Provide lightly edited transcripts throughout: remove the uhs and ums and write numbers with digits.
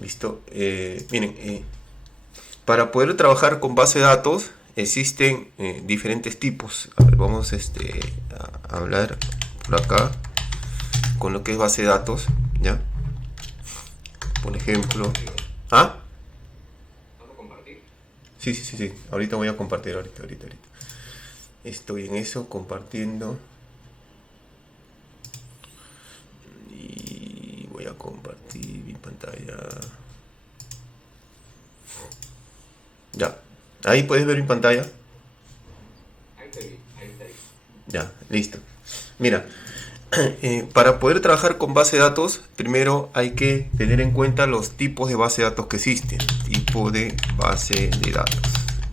Listo. Miren, para poder trabajar con base de datos existen diferentes tipos. A ver, vamos a hablar por acá con lo que es base de datos, ¿ya? Por ejemplo. ¿Ah? Sí, sí, sí, sí. Ahorita voy a compartir, ahorita. Estoy en eso, compartiendo. Y voy a compartir mi pantalla. Ya. Ahí puedes ver mi pantalla. Ya, listo. Mira, para poder trabajar con base de datos, primero hay que tener en cuenta los tipos de base de datos que existen. Tipo de base de datos.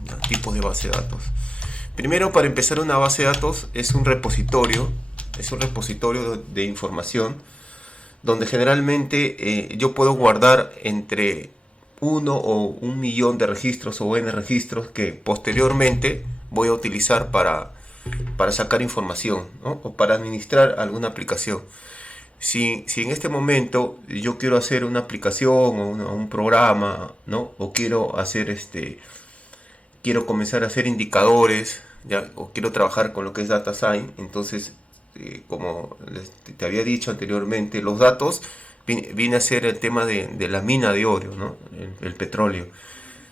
Ya, tipos de base de datos. Primero, para empezar, una base de datos es un repositorio de información donde generalmente yo puedo guardar entre uno o un millón de registros o n registros que posteriormente voy a utilizar para sacar información, ¿no? O para administrar alguna aplicación. Si en este momento yo quiero hacer una aplicación o un programa, ¿no? O quiero comenzar a hacer indicadores, ¿ya? O quiero trabajar con lo que es data science, entonces, como te había dicho anteriormente, los datos viene a ser el tema de la mina de oro, ¿no? El petróleo,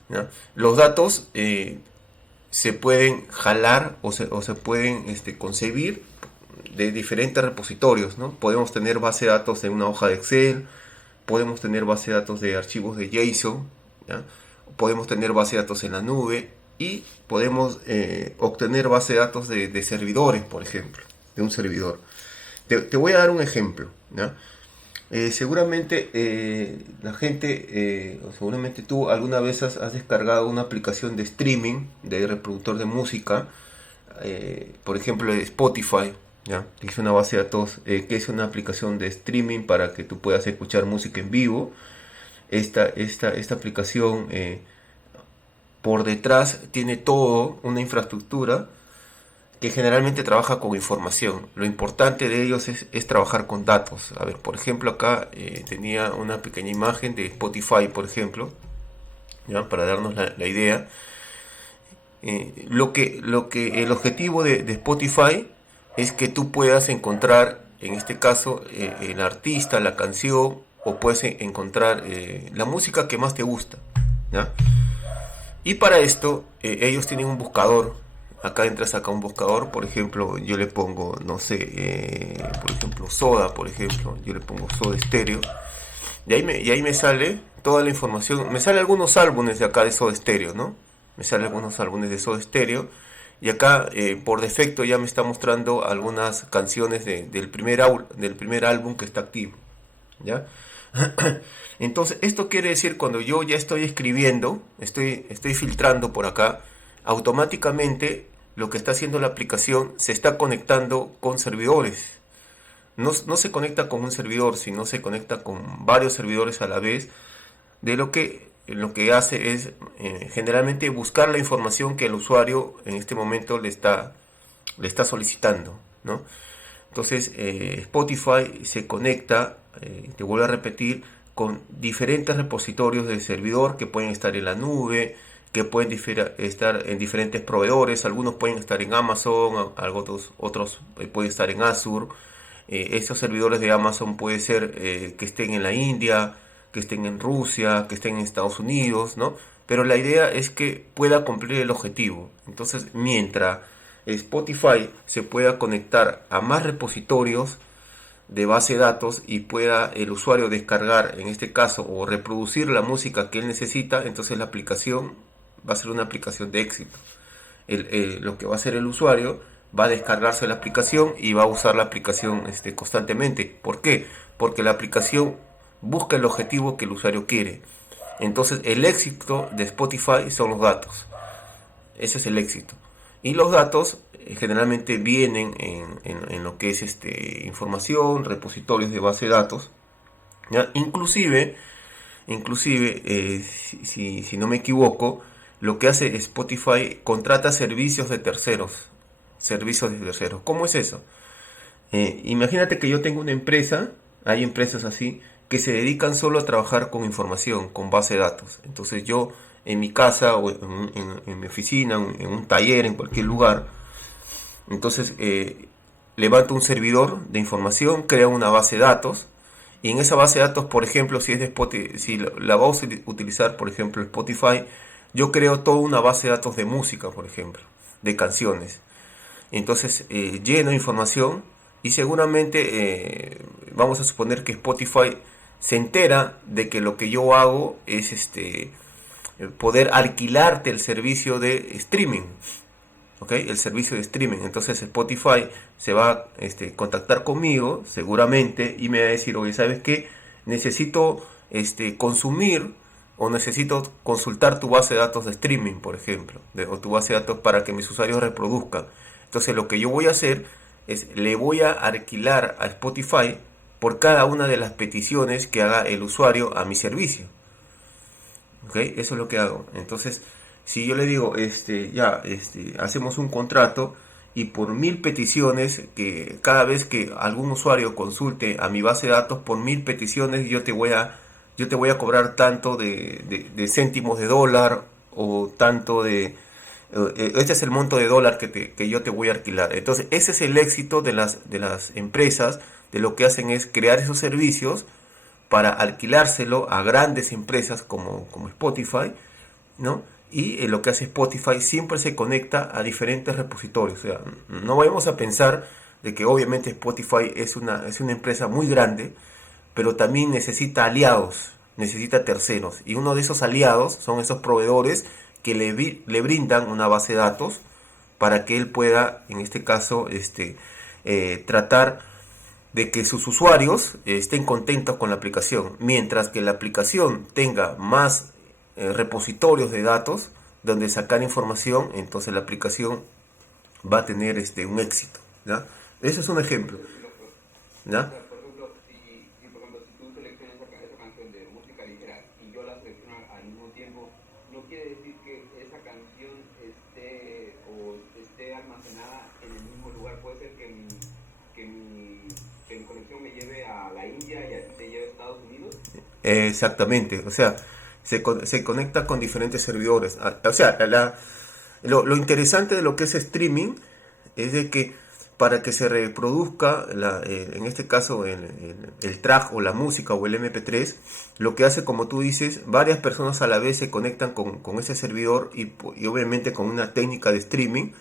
¿ya? Los datos se pueden jalar o se pueden concebir de diferentes repositorios, ¿no? Podemos tener base de datos en una hoja de Excel, podemos tener base de datos de archivos de JSON, ¿ya? Podemos tener base de datos en la nube y podemos obtener base de datos de servidores, por ejemplo, de un servidor. Te voy a dar un ejemplo, ¿ya? Seguramente la gente, o seguramente tú alguna vez has descargado una aplicación de streaming, de reproductor de música, por ejemplo Spotify, ¿ya? Que es una base de datos, que es una aplicación de streaming para que tú puedas escuchar música en vivo. Esta aplicación por detrás tiene todo una infraestructura que generalmente trabaja con información. Lo importante de ellos es trabajar con datos. A ver, por ejemplo, acá tenía una pequeña imagen de Spotify, por ejemplo, ¿ya? Para darnos la idea. El objetivo de Spotify es que tú puedas encontrar, en este caso, el artista, la canción, o puedes encontrar la música que más te gusta, ¿ya? Y para esto, ellos tienen un buscador. Acá entras acá un buscador, por ejemplo, yo le pongo, no sé, por ejemplo, Soda, por ejemplo, yo le pongo Soda Stereo. Y ahí me sale toda la información. Me sale algunos álbumes de acá de Soda Stereo, ¿no? Me sale algunos álbumes de Soda Stereo. Y acá, por defecto, ya me está mostrando algunas canciones del primer álbum que está activo, ¿ya? Entonces, esto quiere decir cuando yo ya estoy escribiendo, estoy filtrando por acá, automáticamente lo que está haciendo la aplicación se está conectando con servidores. No se conecta con un servidor, sino se conecta con varios servidores a la vez, de lo que hace es generalmente buscar la información que el usuario en este momento le está solicitando, ¿no? Entonces Spotify se conecta, te vuelvo a repetir, con diferentes repositorios de servidor que pueden estar en la nube, que pueden estar en diferentes proveedores, algunos pueden estar en Amazon, otros pueden estar en Azure. Estos servidores de Amazon puede ser que estén en la India, que estén en Rusia, que estén en Estados Unidos, ¿no? Pero la idea es que pueda cumplir el objetivo. Entonces, mientras Spotify se pueda conectar a más repositorios de base de datos y pueda el usuario descargar, en este caso, o reproducir la música que él necesita, entonces la aplicación va a ser una aplicación de éxito. Lo que va a hacer el usuario va a descargarse la aplicación y va a usar la aplicación constantemente. ¿Por qué? Porque la aplicación busca el objetivo que el usuario quiere. Entonces el éxito de Spotify son los datos. Ese es el éxito. Y los datos generalmente vienen en lo que es información, repositorios de base de datos, ¿ya? Inclusive si no me equivoco, lo que hace Spotify contrata servicios de terceros. Servicios de terceros. ¿Cómo es eso? Imagínate que yo tengo una empresa, hay empresas así, que se dedican solo a trabajar con información, con base de datos. Entonces yo en mi casa o en mi oficina, en un taller, en cualquier lugar, entonces levanto un servidor de información, creo una base de datos y en esa base de datos, por ejemplo, si es de Spotify, si la vamos a utilizar, por ejemplo, Spotify, yo creo toda una base de datos de música, por ejemplo, de canciones. Entonces lleno información y seguramente vamos a suponer que Spotify se entera de que lo que yo hago es poder alquilarte el servicio de streaming. ¿Ok? El servicio de streaming. Entonces Spotify se va a contactar conmigo seguramente y me va a decir, oye, ¿sabes qué? Necesito consumir o necesito consultar tu base de datos de streaming, por ejemplo, o tu base de datos para que mis usuarios reproduzcan. Entonces lo que yo voy a hacer es le voy a alquilar a Spotify por cada una de las peticiones que haga el usuario a mi servicio. ¿Ok? Eso es lo que hago. Entonces, si yo le digo, hacemos un contrato y por 1000 peticiones, que cada vez que algún usuario consulte a mi base de datos, por 1000 peticiones yo te voy a cobrar tanto de céntimos de dólar o tanto este es el monto de dólar que yo te voy a alquilar. Entonces, ese es el éxito de las empresas, de lo que hacen es crear esos servicios para alquilárselo a grandes empresas como Spotify, ¿no? Y lo que hace Spotify siempre se conecta a diferentes repositorios. O sea, no vamos a pensar de que obviamente Spotify es una empresa muy grande, pero también necesita aliados, necesita terceros. Y uno de esos aliados son esos proveedores que le brindan una base de datos para que él pueda, en este caso, tratar de que sus usuarios estén contentos con la aplicación, mientras que la aplicación tenga más repositorios de datos donde sacar información, entonces la aplicación va a tener un éxito, ¿ya? Eso es un ejemplo, O ¿ya? sea, por ejemplo, si tú seleccionas esa canción de música ligera y yo la selecciono al mismo tiempo, no quiere decir que esa canción esté almacenada en el mismo lugar. Puede ser que mi, que mi conexión me lleve a la India y a ti te lleve a Estados Unidos. Exactamente, o sea, se conecta con diferentes servidores. O sea, lo interesante de lo que es streaming es de que para que se reproduzca, en este caso, el track o la música o el MP3, lo que hace, como tú dices, varias personas a la vez se conectan con ese servidor y obviamente con una técnica de streaming,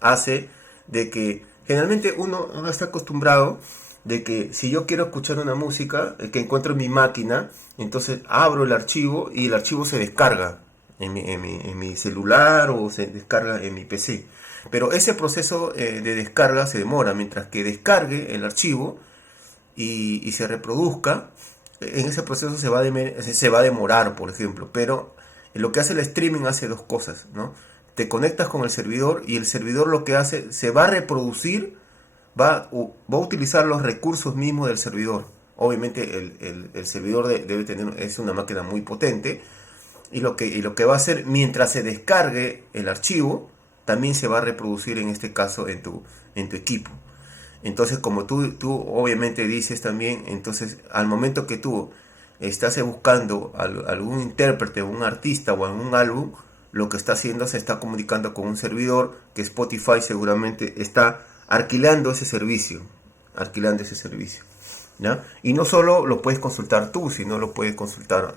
hace de que generalmente uno está acostumbrado de que si yo quiero escuchar una música que encuentro en mi máquina, entonces abro el archivo y el archivo se descarga en mi celular o se descarga en mi PC. Pero ese proceso de descarga se demora, mientras que descargue el archivo y se reproduzca, en ese proceso se va a demorar, por ejemplo. Pero lo que hace el streaming hace dos cosas, ¿no? Te conectas con el servidor y el servidor lo que hace, se va a reproducir, va a utilizar los recursos mismos del servidor. Obviamente el servidor debe tener, es una máquina muy potente, y lo que va a hacer mientras se descargue el archivo, también se va a reproducir en este caso en tu equipo. Entonces, como tú obviamente dices también, entonces al momento que tú estás buscando algún intérprete, un artista o algún álbum, lo que está haciendo se está comunicando con un servidor que Spotify seguramente está alquilando ese servicio, ¿ya? Y no solo lo puedes consultar tú, sino lo puedes consultar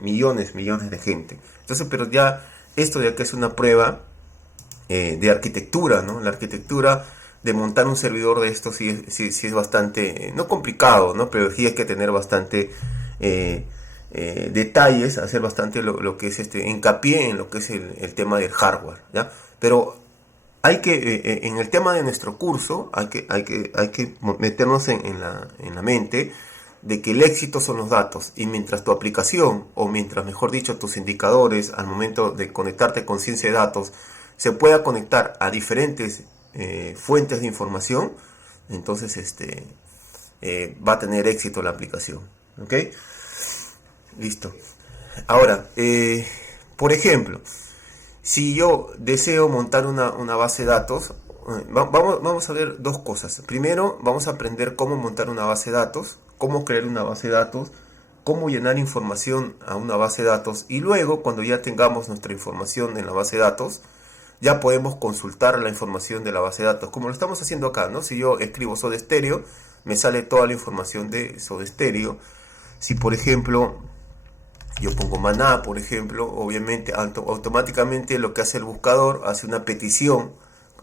millones de gente. Entonces, pero ya esto ya que es una prueba de arquitectura, ¿no? La arquitectura de montar un servidor de esto sí es bastante, no complicado, ¿no? Pero sí hay que tener bastante detalles, hacer bastante lo que es hincapié en lo que es el tema del hardware, ¿ya? Pero hay que, en el tema de nuestro curso, hay que meternos en la mente de que el éxito son los datos, y mientras tu aplicación, o mientras mejor dicho tus indicadores al momento de conectarte con ciencia de datos se pueda conectar a diferentes fuentes de información, entonces va a tener éxito la aplicación. ¿Ok? Listo. Ahora, por ejemplo, si yo deseo montar una base de datos, vamos a ver dos cosas. Primero, vamos a aprender cómo montar una base de datos, cómo crear una base de datos, cómo llenar información a una base de datos, y luego cuando ya tengamos nuestra información en la base de datos, ya podemos consultar la información de la base de datos, como lo estamos haciendo acá, ¿no? Si yo escribo Soda Stereo, me sale toda la información de Soda Stereo. Si por ejemplo yo pongo Maná, por ejemplo, obviamente automáticamente lo que hace el buscador, hace una petición.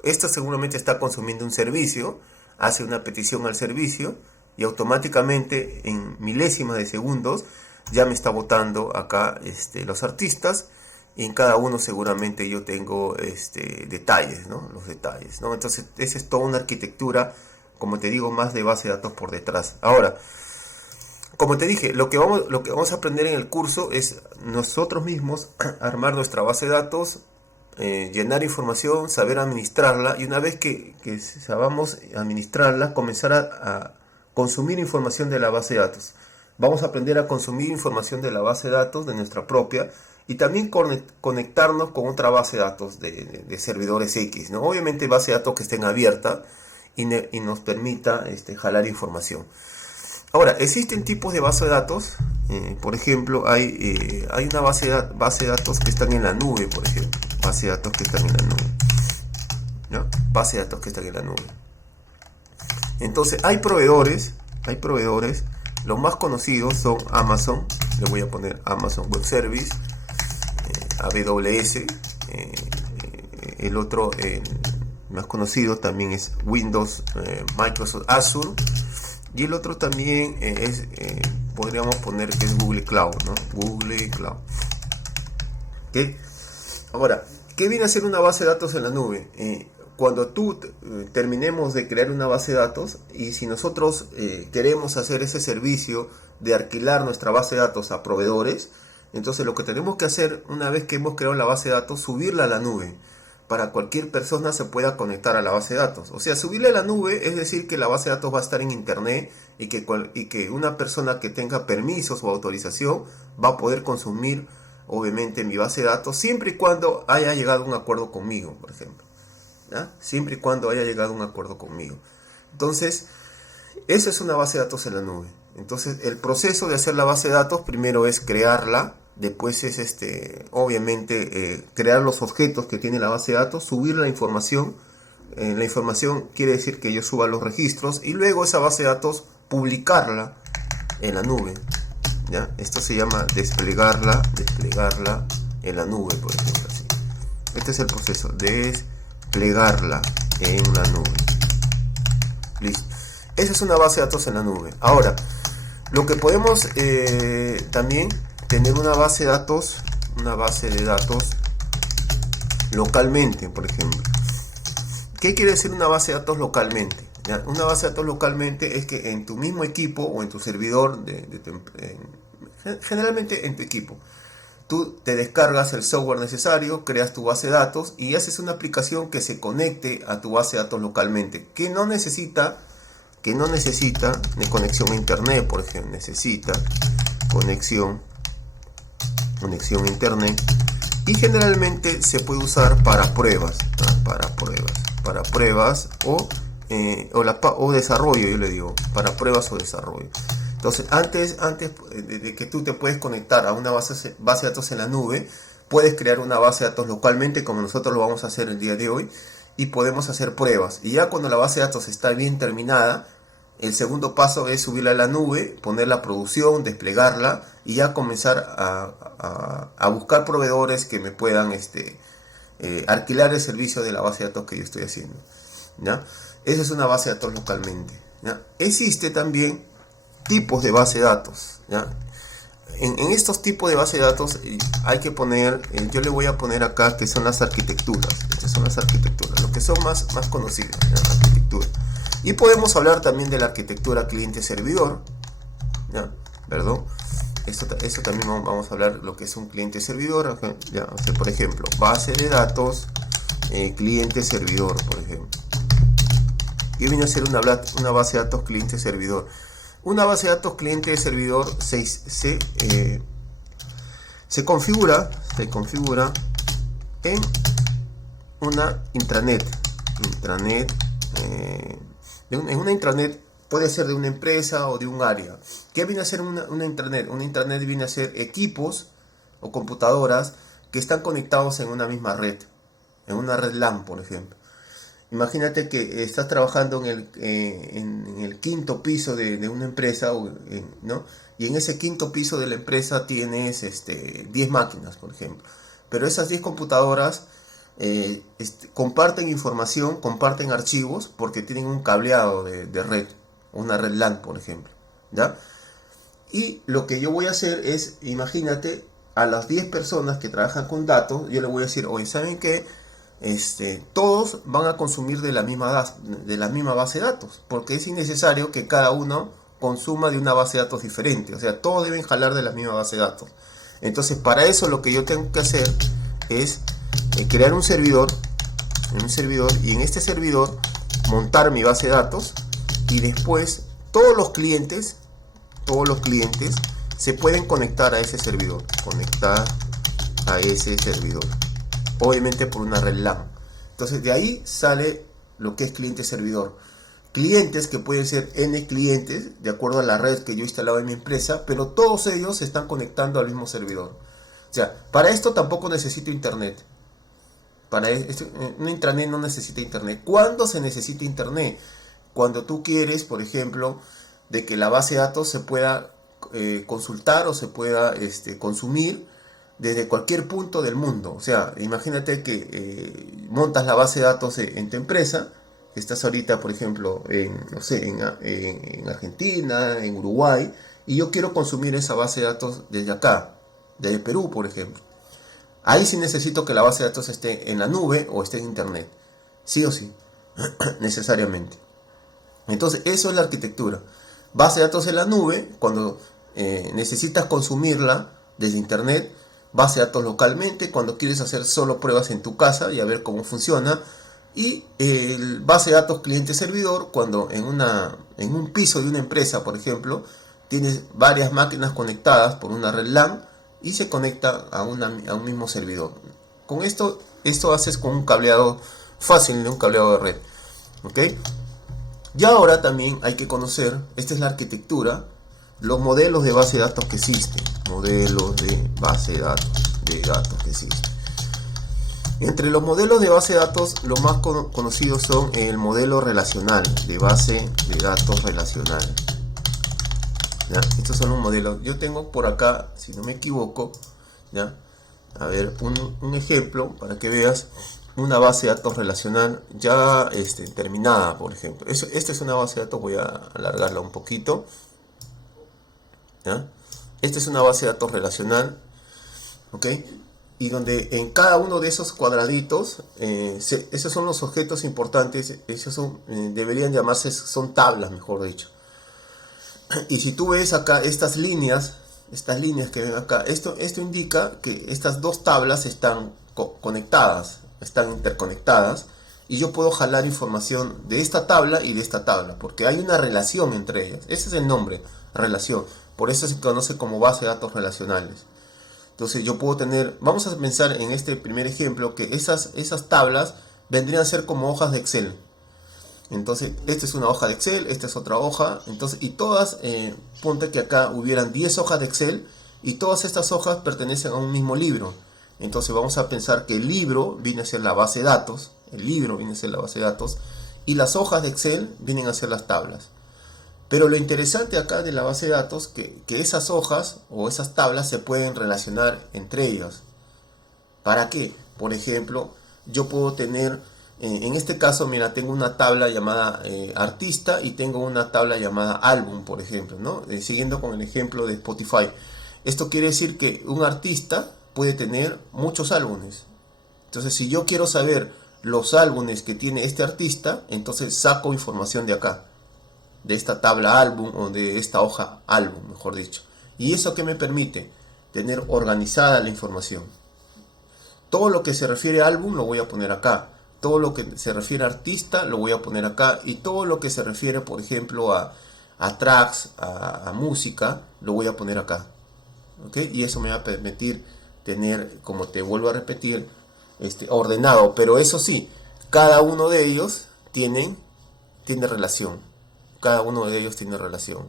Esto seguramente está consumiendo un servicio, hace una petición al servicio y automáticamente en milésimas de segundos ya me está botando acá los artistas, y en cada uno seguramente yo tengo detalles, ¿no? Los detalles, ¿no? Entonces esa es toda una arquitectura, como te digo, más de base de datos por detrás. Ahora, como te dije, lo que vamos a aprender en el curso es nosotros mismos armar nuestra base de datos, llenar información, saber administrarla, y una vez que sabamos administrarla, comenzar a consumir información de la base de datos. Vamos a aprender a consumir información de la base de datos, de nuestra propia, y también conectarnos con otra base de datos de servidores X, ¿no? Obviamente base de datos que estén abiertas y nos permita jalar información. Ahora, existen tipos de base de datos. Por ejemplo, hay una base de datos que están en la nube, por ejemplo. Base de datos que están en la nube, ¿no? Base de datos que están en la nube. Entonces, hay proveedores. Los más conocidos son Amazon. Le voy a poner Amazon Web Service, AWS. El otro más conocido también es Windows, Microsoft Azure. Y el otro también podríamos poner que es Google Cloud, ¿no? Google Cloud. ¿Okay? Ahora, ¿qué viene a ser una base de datos en la nube? Cuando terminemos de crear una base de datos, y si nosotros queremos hacer ese servicio de alquilar nuestra base de datos a proveedores, entonces lo que tenemos que hacer, una vez que hemos creado la base de datos, subirla a la nube, para cualquier persona se pueda conectar a la base de datos. O sea, subirle a la nube es decir que la base de datos va a estar en internet, y que una persona que tenga permisos o autorización va a poder consumir obviamente mi base de datos, siempre y cuando haya llegado a un acuerdo conmigo, por ejemplo, ¿ya? Siempre y cuando haya llegado a un acuerdo conmigo. Entonces, eso es una base de datos en la nube. Entonces, el proceso de hacer la base de datos primero es crearla. Después es obviamente crear los objetos que tiene la base de datos, subir la información. La información quiere decir que yo suba los registros, y luego esa base de datos publicarla en la nube, ¿ya? Esto se llama desplegarla en la nube, por ejemplo, así. Este es el proceso, desplegarla en la nube. Listo. Esa es una base de datos en la nube. Ahora, lo que podemos también tener una base de datos localmente, por ejemplo. ¿Qué quiere decir una base de datos localmente? ¿Ya? Una base de datos localmente es que en tu mismo equipo o en tu servidor, generalmente en tu equipo, tú te descargas el software necesario, creas tu base de datos y haces una aplicación que se conecte a tu base de datos localmente, que no necesita de conexión a internet, por ejemplo. Necesita conexión a internet, y generalmente se puede usar para pruebas, ¿no? para pruebas o desarrollo. Yo le digo para pruebas o desarrollo. Entonces, antes de que tú te puedes conectar a una base de datos en la nube, puedes crear una base de datos localmente, como nosotros lo vamos a hacer el día de hoy, y podemos hacer pruebas. Y ya cuando la base de datos está bien terminada, el segundo paso es subirla a la nube, poner la producción, desplegarla, y ya comenzar a buscar proveedores que me puedan alquilar el servicio de la base de datos que yo estoy haciendo, ¿ya? Eso es una base de datos localmente, ¿ya? Existe también tipos de base de datos, ¿ya? En estos tipos de base de datos hay que poner, yo le voy a poner acá que son las arquitecturas. Estas son las arquitecturas, lo que son más conocidas, ¿ya? Arquitectura. Y podemos hablar también de la arquitectura cliente-servidor, ¿ya? Perdón. Esto también vamos a hablar lo que es un cliente-servidor, ¿ya? O sea, por ejemplo, base de datos cliente-servidor, por ejemplo. ¿Qué viene a ser una base de datos cliente-servidor? Una base de datos cliente-servidor se configura en una intranet. En una intranet puede ser de una empresa o de un área. ¿Qué viene a ser una intranet? Una intranet viene a ser equipos o computadoras que están conectados en una misma red, en una red LAN, por ejemplo. Imagínate que estás trabajando en el quinto piso de una empresa, ¿no? Y en ese quinto piso de la empresa tienes 10 máquinas, por ejemplo. Pero esas 10 computadoras comparten información, comparten archivos, porque tienen un cableado de red, una red LAN, por ejemplo, ¿ya? Y lo que yo voy a hacer es, imagínate, a las 10 personas que trabajan con datos, yo les voy a decir, oye, ¿saben qué? Todos van a consumir de la misma base de datos, porque es innecesario que cada uno consuma de una base de datos diferente. O sea, todos deben jalar de la misma base de datos. Entonces, para eso lo que yo tengo que hacer es crear un servidor, y en este servidor montar mi base de datos, y después todos los clientes se pueden conectar a ese servidor, obviamente por una red LAN. Entonces de ahí sale lo que es cliente-servidor. Clientes que pueden ser N clientes, de acuerdo a la red que yo he instalado en mi empresa, pero todos ellos se están conectando al mismo servidor. O sea, para esto tampoco necesito internet. Una intranet no necesita internet. ¿Cuándo se necesita internet? Cuando tú quieres, por ejemplo, de que la base de datos se pueda consultar o se pueda consumir desde cualquier punto del mundo. O sea, imagínate que montas la base de datos en tu empresa, estás ahorita, por ejemplo, en Argentina, en Uruguay, y yo quiero consumir esa base de datos desde acá, desde Perú, por ejemplo. Ahí sí necesito que la base de datos esté en la nube o esté en internet. Sí o sí, necesariamente. Entonces, eso es la arquitectura. Base de datos en la nube, cuando necesitas consumirla desde internet. Base de datos localmente, cuando quieres hacer solo pruebas en tu casa y a ver cómo funciona. Y el base de datos cliente-servidor, cuando en un piso de una empresa, por ejemplo, tienes varias máquinas conectadas por una red LAN y se conecta a un mismo servidor. Con esto haces con un cableado fácil, un cableado de red. ¿Ok? Y ahora también hay que conocer, esta es la arquitectura, los modelos de base de datos que existen. Modelos de base de datos que existen. Entre los modelos de base de datos, los más conocidos son el modelo relacional, de base de datos relacional. ¿Ya? Estos son los modelos. Yo tengo por acá, si no me equivoco, ¿ya? A ver, un ejemplo para que veas una base de datos relacional ya terminada, por ejemplo. Esta es una base de datos, voy a alargarla un poquito. ¿Ya? Esta es una base de datos relacional, ¿ok? Y donde en cada uno de esos cuadraditos, esos son los objetos importantes, deberían llamarse, son tablas, mejor dicho. Y si tú ves acá estas líneas que ven acá, esto indica que estas dos tablas están conectadas, están interconectadas, y yo puedo jalar información de esta tabla y de esta tabla, porque hay una relación entre ellas. Ese es el nombre, relación. Por eso se conoce como base de datos relacionales. Entonces yo puedo tener, vamos a pensar en este primer ejemplo, que esas tablas vendrían a ser como hojas de Excel. Entonces, esta es una hoja de Excel, esta es otra hoja. Entonces, y todas, ponte que acá hubieran 10 hojas de Excel, y todas estas hojas pertenecen a un mismo libro. Entonces vamos a pensar que el libro viene a ser la base de datos, y las hojas de Excel vienen a ser las tablas. Pero lo interesante acá de la base de datos, que esas hojas o esas tablas se pueden relacionar entre ellas. ¿Para qué? Por ejemplo, yo puedo tener, en este caso, mira, tengo una tabla llamada artista y tengo una tabla llamada álbum, por ejemplo, ¿no? Siguiendo con el ejemplo de Spotify. Esto quiere decir que un artista puede tener muchos álbumes. Entonces, si yo quiero saber los álbumes que tiene este artista, entonces saco información de acá, de esta tabla álbum o de esta hoja álbum, mejor dicho. ¿Y eso qué me permite? Tener organizada la información. Todo lo que se refiere a álbum lo voy a poner acá. Todo lo que se refiere a artista lo voy a poner acá. Y todo lo que se refiere, por ejemplo, a tracks, a música, lo voy a poner acá. ¿Ok? Y eso me va a permitir tener, como te vuelvo a repetir, ordenado. Pero eso sí, cada uno de ellos tiene relación. cada uno de ellos tiene relación,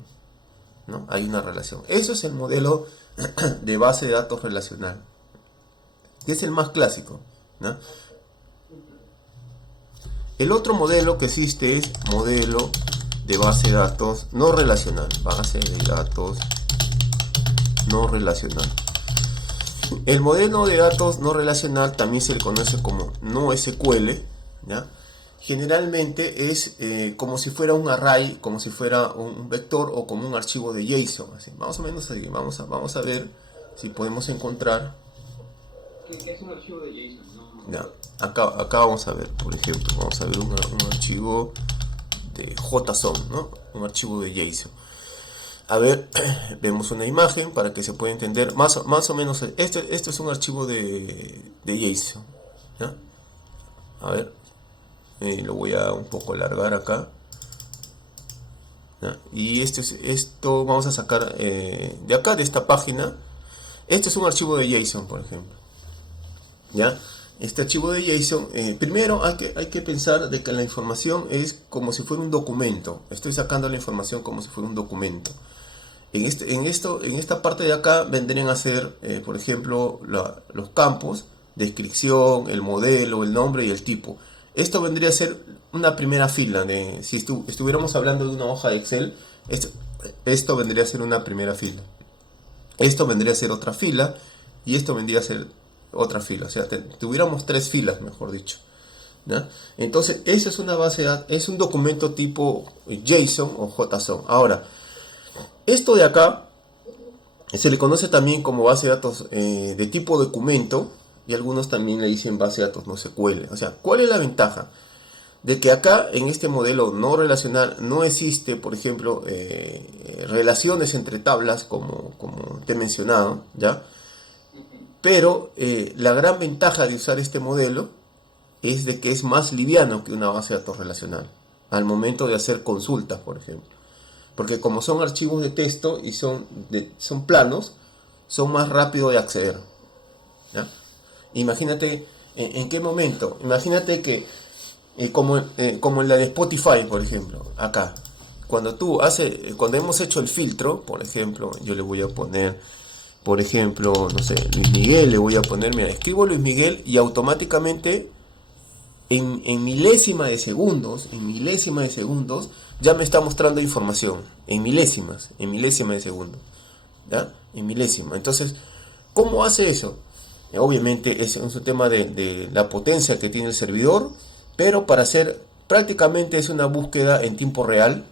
¿no? Hay una relación. Eso es el modelo de base de datos relacional, que es el más clásico, ¿no? El otro modelo que existe es modelo de base de datos no relacional, base de datos no relacional. El modelo de datos no relacional también se le conoce como no SQL, ¿ya? Generalmente es como si fuera un array, como si fuera un vector o como un archivo de JSON, así, más o menos así. Vamos a ver si podemos encontrar. ¿Qué es un archivo de JSON? Ya, acá vamos a ver, por ejemplo, vamos a ver un archivo de JSON, ¿no? Un archivo de JSON. A ver, vemos una imagen para que se pueda entender más o menos. Esto es un archivo de JSON, ¿ya? A ver, lo voy a un poco alargar acá, ¿ya? Y esto vamos a sacar de acá, de esta página. Este es un archivo de JSON, por ejemplo, ¿ya? Este archivo de JSON, primero hay que pensar de que la información es como si fuera un documento. Estoy sacando la información como si fuera un documento. En esta parte de acá vendrían a ser, por ejemplo, los campos, descripción, el modelo, el nombre y el tipo. Esto vendría a ser una primera fila. Si estuviéramos hablando de una hoja de Excel, esto vendría a ser una primera fila. Esto vendría a ser otra fila y esto vendría a ser otra fila. O sea, tuviéramos tres filas, mejor dicho, ¿ya? Entonces, eso es una base de datos, es un documento tipo JSON o JSON. Ahora, esto de acá se le conoce también como base de datos de tipo documento, y algunos también le dicen base de datos no SQL. O sea, ¿cuál es la ventaja? De que acá en este modelo no relacional no existe, por ejemplo, relaciones entre tablas como te he mencionado, ¿ya? Pero la gran ventaja de usar este modelo es de que es más liviano que una base de datos relacional al momento de hacer consultas, por ejemplo. Porque como son archivos de texto y son planos, son más rápido de acceder, ¿ya? Imagínate en qué momento. Imagínate que como en la de Spotify, por ejemplo, acá. Cuando hemos hecho el filtro, por ejemplo, yo le voy a poner, por ejemplo, no sé, Luis Miguel, le voy a poner, mira, escribo Luis Miguel y automáticamente en milésima de segundos, ya me está mostrando información, en milésima de segundos, ¿ya? En milésima. Entonces, ¿cómo hace eso? Obviamente es un tema de la potencia que tiene el servidor, pero para hacer, prácticamente es una búsqueda en tiempo real,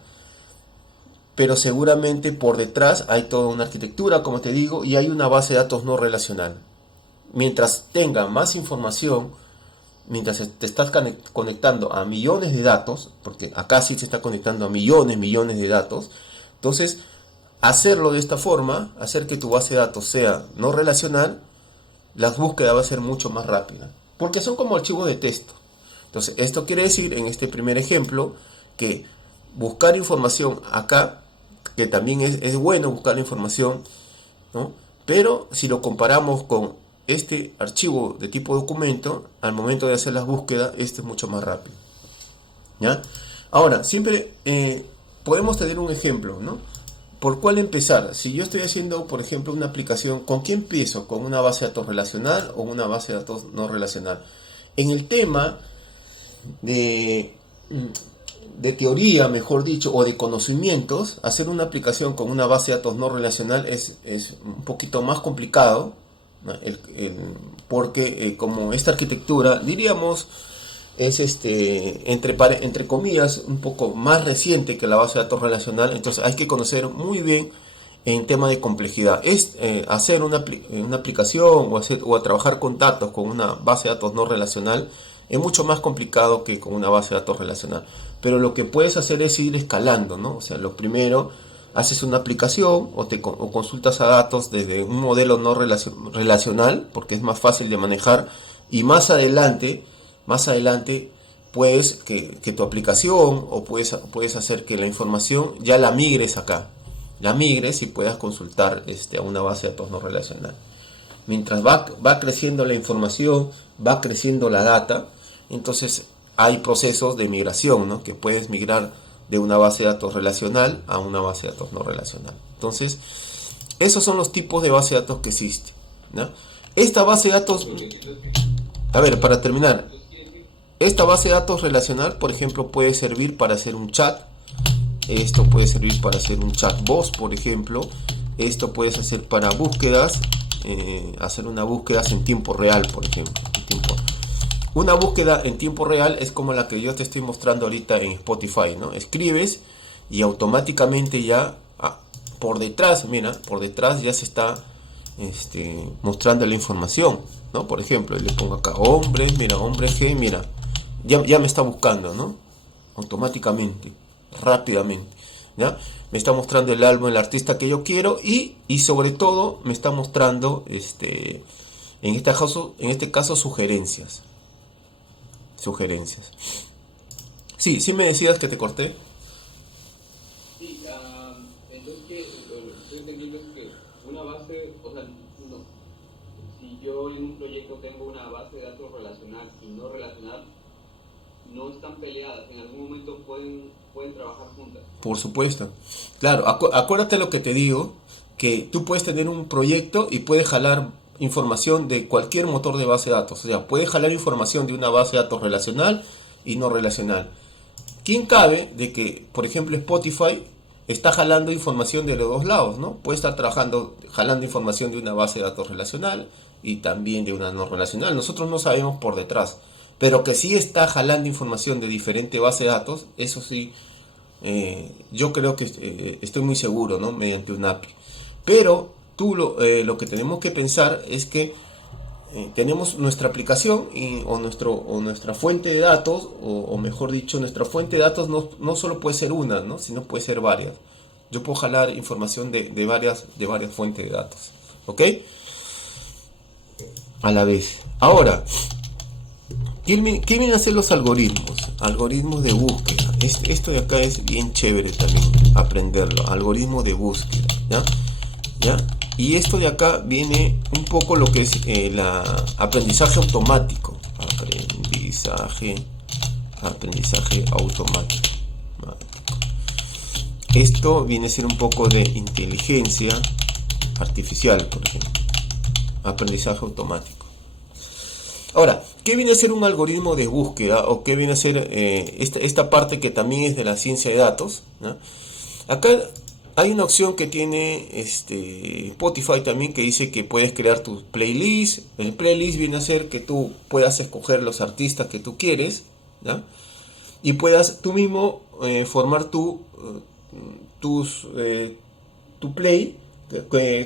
pero seguramente por detrás hay toda una arquitectura, como te digo, y hay una base de datos no relacional. Mientras tenga más información, mientras te estás conectando a millones de datos, porque acá sí se está conectando a millones de datos, entonces hacerlo de esta forma, hacer que tu base de datos sea no relacional, la búsqueda va a ser mucho más rápida, porque son como archivos de texto. Entonces esto quiere decir, en este primer ejemplo, que buscar información acá, que también es bueno buscar la información, ¿no? Pero si lo comparamos con este archivo de tipo documento, al momento de hacer las búsquedas, este es mucho más rápido, ¿ya? Ahora, siempre podemos tener un ejemplo, ¿no? ¿Por cuál empezar? Si yo estoy haciendo, por ejemplo, una aplicación, ¿con qué empiezo? ¿Con una base de datos relacional o una base de datos no relacional? En el tema de teoría, mejor dicho, o de conocimientos, hacer una aplicación con una base de datos no relacional es un poquito más complicado, ¿no? Porque como esta arquitectura, diríamos, es entre comillas un poco más reciente que la base de datos relacional, entonces hay que conocer muy bien en tema de complejidad. Hacer una aplicación o a trabajar con datos con una base de datos no relacional es mucho más complicado que con una base de datos relacional. Pero lo que puedes hacer es ir escalando, ¿no? O sea, lo primero, haces una aplicación o consultas a datos desde un modelo no relacional, porque es más fácil de manejar, y más adelante puedes que tu aplicación o puedes hacer que la información ya la migres acá. La migres y puedas consultar a una base de datos no relacional. Mientras va creciendo la información, va creciendo la data, entonces hay procesos de migración, ¿no? Que puedes migrar de una base de datos relacional a una base de datos no relacional. Entonces, esos son los tipos de base de datos que existen, ¿no? Esta base de datos, a ver, para terminar, esta base de datos relacional, por ejemplo, puede servir para hacer un chat. Esto puede servir para hacer un chat voz, por ejemplo. Esto puedes hacer para búsquedas, hacer una búsqueda en tiempo real, por ejemplo. Una búsqueda en tiempo real es como la que yo te estoy mostrando ahorita en Spotify, ¿no? Escribes y automáticamente ya por detrás, mira, por detrás ya se está mostrando la información, ¿no? Por ejemplo, le pongo acá hombres, mira, hombre G, mira, ya me está buscando, ¿no? Automáticamente, rápidamente, ¿ya? Me está mostrando el álbum, el artista que yo quiero y sobre todo me está mostrando, en este caso sugerencias. Sí, me decías que te corté. Sí, entonces que lo que estoy entendiendo es que una base, o sea, no, si yo en un proyecto tengo una base de datos relacional y no relacional, no están peleadas, en algún momento pueden trabajar juntas. Por supuesto. Claro, acuérdate lo que te digo, que tú puedes tener un proyecto y puedes jalar información de cualquier motor de base de datos. O sea, puedes jalar información de una base de datos relacional y no relacional. ¿Quién cabe de que, por ejemplo, Spotify está jalando información de los dos lados, ¿no? Puede estar jalando información de una base de datos relacional y también de una no relacional. Nosotros no sabemos por detrás, pero que sí está jalando información de diferente base de datos, eso sí, yo creo que estoy muy seguro, ¿no? Mediante un API. Pero lo que tenemos que pensar es que tenemos nuestra aplicación o nuestra fuente de datos, o mejor dicho, nuestra fuente de datos no solo puede ser una, ¿no? Sino puede ser varias. Yo puedo jalar información de varias fuentes de datos, ¿ok? A la vez. Ahora, ¿qué vienen a ser los algoritmos? Algoritmos de búsqueda. Esto de acá es bien chévere también aprenderlo. Algoritmo de búsqueda, ¿ya? Y esto de acá viene un poco lo que es el aprendizaje automático. Aprendizaje automático. Esto viene a ser un poco de inteligencia artificial, por ejemplo. Aprendizaje automático. Ahora, ¿qué viene a ser un algoritmo de búsqueda? ¿O qué viene a ser esta parte que también es de la ciencia de datos, ¿no? Acá hay una opción que tiene Spotify también, que dice que puedes crear tu playlist. El playlist viene a ser que tú puedas escoger los artistas que tú quieres, ¿ya? Y puedas tú mismo formar tu play,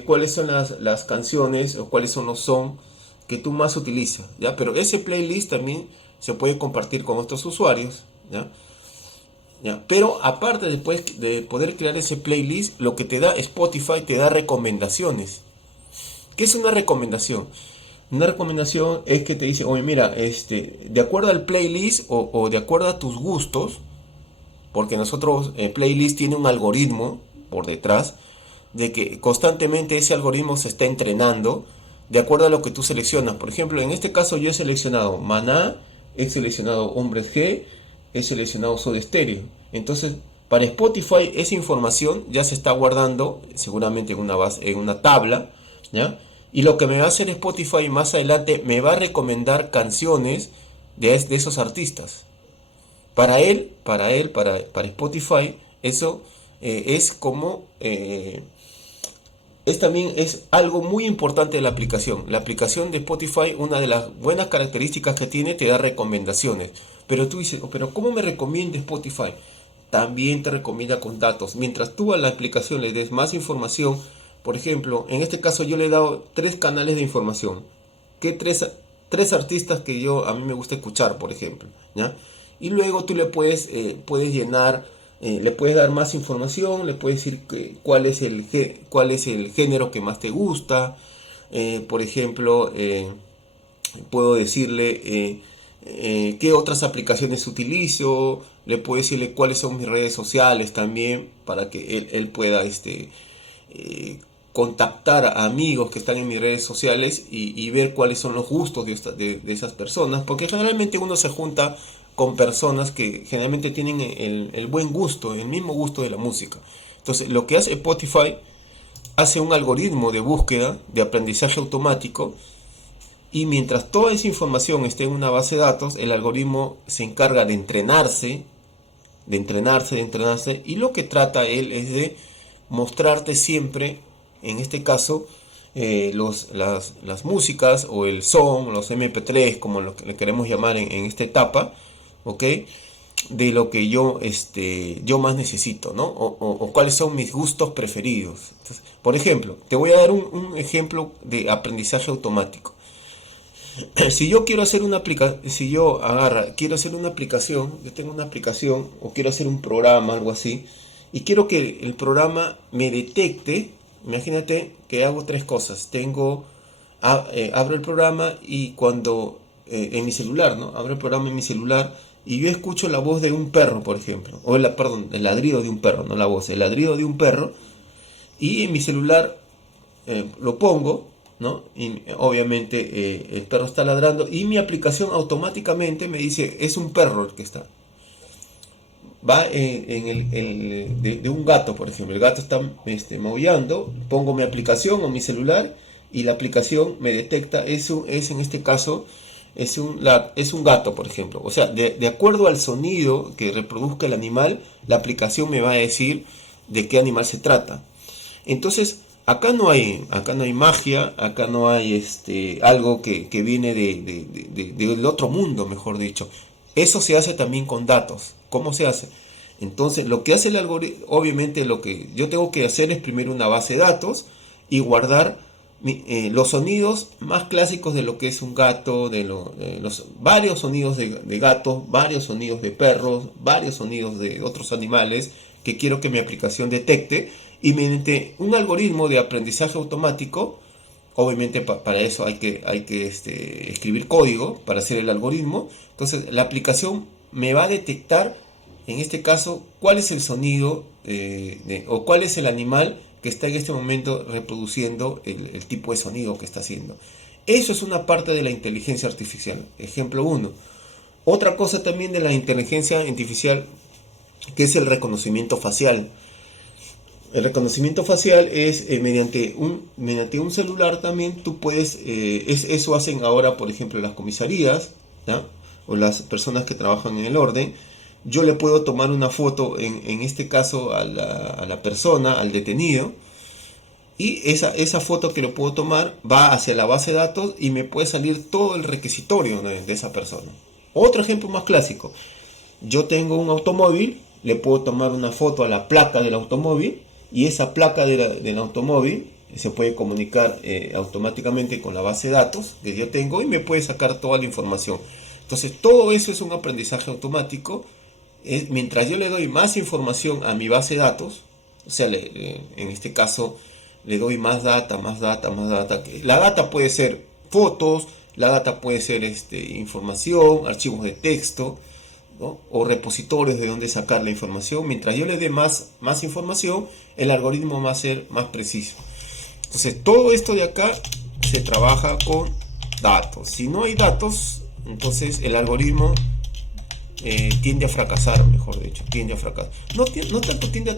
cuáles son las canciones o cuáles son los songs que tú más utilizas, ¿ya? Pero ese playlist también se puede compartir con otros usuarios, ¿ya? Pero aparte después de poder crear ese playlist, lo que te da Spotify, te da recomendaciones. ¿Qué es una recomendación? Una recomendación es que te dice, oye, mira, de acuerdo al playlist o de acuerdo a tus gustos, porque nosotros, el playlist tiene un algoritmo por detrás, de que constantemente ese algoritmo se está entrenando de acuerdo a lo que tú seleccionas. Por ejemplo, en este caso yo he seleccionado Maná, he seleccionado Hombres G, he seleccionado Soda Stereo. Entonces, para Spotify esa información ya se está guardando seguramente en una tabla, ¿ya? Y lo que me va a hacer Spotify más adelante, me va a recomendar canciones de esos artistas. Para Spotify, eso es como... también es algo muy importante de la aplicación. La aplicación de Spotify, una de las buenas características que tiene, te da recomendaciones. Pero tú dices, pero ¿cómo me recomienda Spotify? También te recomienda con datos. Mientras tú a la aplicación le des más información, por ejemplo, en este caso yo le he dado 3 canales de información. ¿Qué tres artistas que a mí me gusta escuchar, por ejemplo, ¿ya? Y luego tú le puedes llenar, le puedes dar más información, le puedes decir cuál es el género que más te gusta. Por ejemplo, puedo decirle qué otras aplicaciones utilizo, le puedo decirle cuáles son mis redes sociales también, para que él pueda contactar a amigos que están en mis redes sociales y ver cuáles son los gustos de esas personas, porque generalmente uno se junta con personas que generalmente tienen el buen gusto, el mismo gusto de la música. Entonces, lo que hace Spotify, hace un algoritmo de búsqueda, de aprendizaje automático, y mientras toda esa información esté en una base de datos, el algoritmo se encarga de entrenarse, y lo que trata él es de mostrarte siempre, en este caso, las músicas o el son, los MP3, como lo que le queremos llamar en esta etapa, ¿ok? De lo que yo más necesito, ¿no? O cuáles son mis gustos preferidos. Entonces, por ejemplo, te voy a dar un ejemplo de aprendizaje automático. Si yo quiero hacer una aplicación, quiero hacer una aplicación, yo tengo una aplicación o quiero hacer un programa, algo así, y quiero que el programa me detecte. Imagínate que hago tres cosas. Abro el programa y cuando en mi celular, ¿no? Abro el programa en mi celular y yo escucho la voz de un perro, por ejemplo, el ladrido de un perro, no la voz, el ladrido de un perro, y en mi celular lo pongo, ¿no? Y obviamente el perro está ladrando y mi aplicación automáticamente me dice, es un perro el que está. Va de un gato, por ejemplo. El gato está maullando, pongo mi aplicación o mi celular y la aplicación me detecta, eso es en este caso, es un gato, por ejemplo. O sea, de acuerdo al sonido que reproduzca el animal, la aplicación me va a decir de qué animal se trata. Entonces, acá no hay magia, acá no hay algo que viene del otro mundo, mejor dicho. Eso se hace también con datos. ¿Cómo se hace? Entonces, lo que hace el algoritmo, obviamente lo que yo tengo que hacer es primero una base de datos y guardar los sonidos más clásicos de lo que es un gato, los varios sonidos de gatos, varios sonidos de perros, varios sonidos de otros animales que quiero que mi aplicación detecte, y mediante un algoritmo de aprendizaje automático, obviamente para eso hay que escribir código para hacer el algoritmo. Entonces la aplicación me va a detectar, en este caso, cuál es el sonido o cuál es el animal que está en este momento reproduciendo el tipo de sonido que está haciendo. Eso es una parte de la inteligencia artificial. Ejemplo 1. Otra cosa también de la inteligencia artificial, que es el reconocimiento facial. El reconocimiento facial es mediante un celular también. Tú puedes, eso hacen ahora, por ejemplo, las comisarías, ¿ya? O las personas que trabajan en el orden. Yo le puedo tomar una foto, en este caso a la persona, al detenido, y esa foto que lo puedo tomar va hacia la base de datos y me puede salir todo el requisitorio de esa persona. Otro ejemplo más clásico: yo tengo un automóvil, le puedo tomar una foto a la placa del automóvil, y esa placa del automóvil se puede comunicar automáticamente con la base de datos que yo tengo y me puede sacar toda la información. Entonces, todo eso es un aprendizaje automático. Mientras yo le doy más información a mi base de datos, o sea, en este caso le doy más data. La data puede ser fotos, la data puede ser información, archivos de texto, ¿no? O repositorios de donde sacar la información. Mientras yo le dé más información, el algoritmo va a ser más preciso. Entonces, todo esto de acá se trabaja con datos. Si no hay datos, entonces el algoritmo tiende a fracasar, mejor dicho, tiende a fracasar. No tanto tiende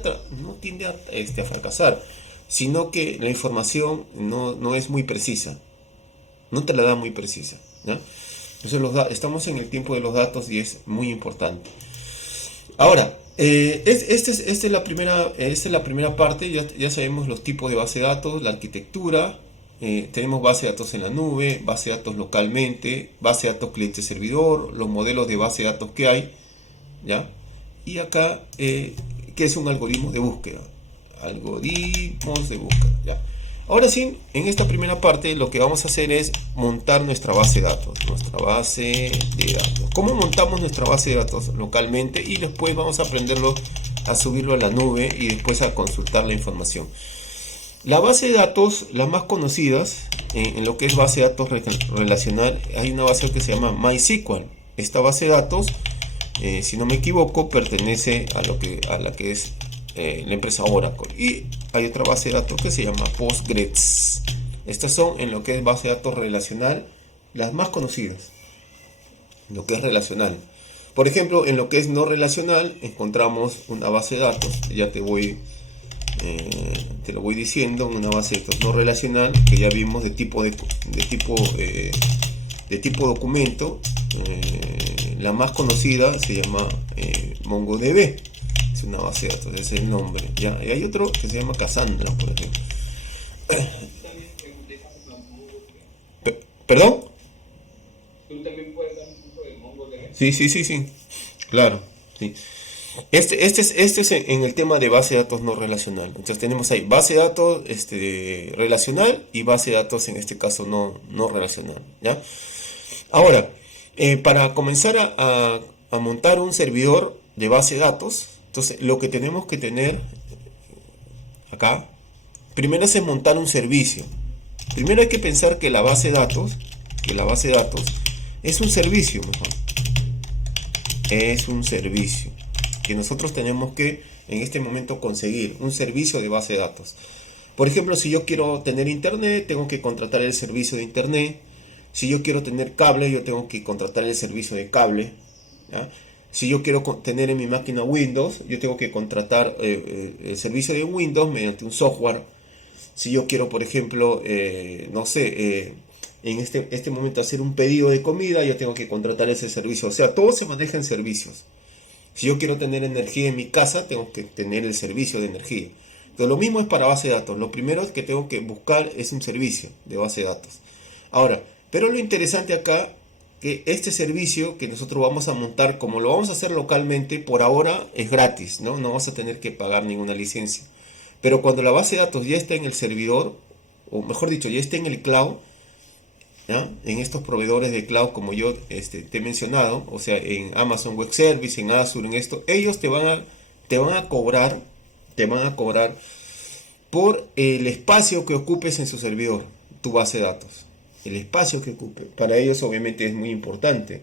a fracasar, sino que la información no es muy precisa, no te la da muy precisa, ¿ya? Entonces estamos en el tiempo de los datos y es muy importante. Ahora, esta es la primera parte. Ya sabemos los tipos de base de datos, la arquitectura. Tenemos base de datos en la nube, base de datos localmente, base de datos cliente-servidor, los modelos de base de datos que hay, ¿ya? Y acá, ¿qué es un algoritmo de búsqueda? Algoritmos de búsqueda, ¿ya? Ahora sí, en esta primera parte lo que vamos a hacer es montar nuestra base de datos. ¿Cómo montamos nuestra base de datos? Localmente, y después vamos a aprenderlo a subirlo a la nube y después a consultar la información. La base de datos, las más conocidas en lo que es base de datos relacional, hay una base que se llama MySQL. Esta base de datos, si no me equivoco, pertenece a la que es la empresa Oracle. Y hay otra base de datos que se llama Postgres. Estas son, en lo que es base de datos relacional, las más conocidas, lo que es relacional. Por ejemplo, en lo que es no relacional, encontramos una base de datos. Ya te lo voy diciendo, una base de datos no relacional que ya vimos de tipo documento. La más conocida se llama MongoDB. Es una base de datos, ese es el nombre. ¿Ya? Y hay otro que se llama Cassandra, por ejemplo. ¿Perdón? ¿Tú también puedes dar un uso de MongoDB? Sí, sí, sí, sí. Claro. Sí. Este es en el tema de base de datos no relacional. Entonces tenemos ahí base de datos relacional y base de datos en este caso no relacional. ¿Ya? Ahora, para comenzar a montar un servidor de base de datos, entonces lo que tenemos que tener acá, primero es montar un servicio. Primero hay que pensar que la base de datos, es un servicio, mejor. Es un servicio que nosotros tenemos que en este momento conseguir un servicio de base de datos. Por ejemplo, si yo quiero tener internet, tengo que contratar el servicio de internet. Si yo quiero tener cable, yo tengo que contratar el servicio de cable. ¿Ya? Si yo quiero tener en mi máquina Windows, yo tengo que contratar el servicio de Windows mediante un software. Si yo quiero, por ejemplo, no sé, en este momento hacer un pedido de comida, yo tengo que contratar ese servicio. O sea, todo se maneja en servicios. Si yo quiero tener energía en mi casa, tengo que tener el servicio de energía. Entonces, lo mismo es para base de datos. Lo primero que tengo que buscar es un servicio de base de datos. Ahora, pero lo interesante acá, que este servicio que nosotros vamos a montar, como lo vamos a hacer localmente, por ahora es gratis, ¿no? No vas a tener que pagar ninguna licencia. Pero cuando la base de datos ya está en el servidor, o mejor dicho, ya está en el cloud, ¿ya? En estos proveedores de cloud como yo te he mencionado, o sea, en Amazon Web Service, en Azure, en esto, ellos te van a cobrar por el espacio que ocupes en su servidor, tu base de datos. El espacio que ocupe. Para ellos obviamente es muy importante.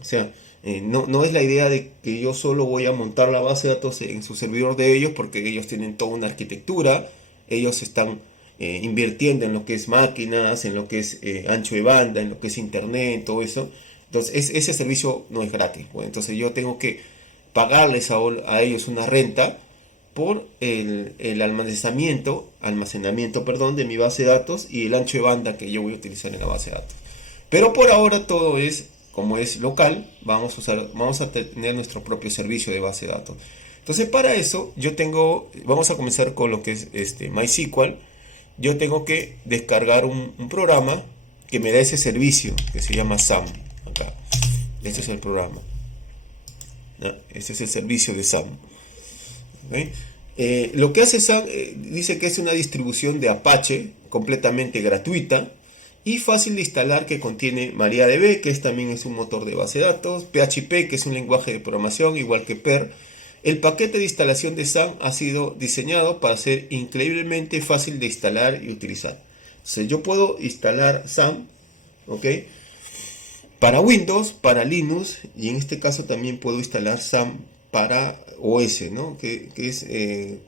O sea, no es la idea de que yo solo voy a montar la base de datos en su servidor de ellos, porque ellos tienen toda una arquitectura, ellos están invirtiendo en lo que es máquinas, en lo que es ancho de banda, en lo que es internet, todo eso. Entonces ese servicio no es gratis. Pues. Entonces yo tengo que pagarles a ellos una renta por el almacenamiento de mi base de datos y el ancho de banda que yo voy a utilizar en la base de datos. Pero por ahora todo es, como es local, vamos a tener nuestro propio servicio de base de datos. Entonces para eso vamos a comenzar con lo que es MySQL. Yo tengo que descargar un programa que me da ese servicio, que se llama SAM. Acá. Este es el programa. ¿No? Este es el servicio de SAM. ¿Okay? Lo que hace SAM dice que es una distribución de Apache completamente gratuita y fácil de instalar, que contiene MariaDB, que también es un motor de base de datos, PHP, que es un lenguaje de programación igual que Perl. El paquete de instalación de SAM ha sido diseñado para ser increíblemente fácil de instalar y utilizar. Entonces, yo puedo instalar SAM, ¿ok? Para Windows, para Linux, y en este caso también puedo instalar SAM para OS, ¿no? Que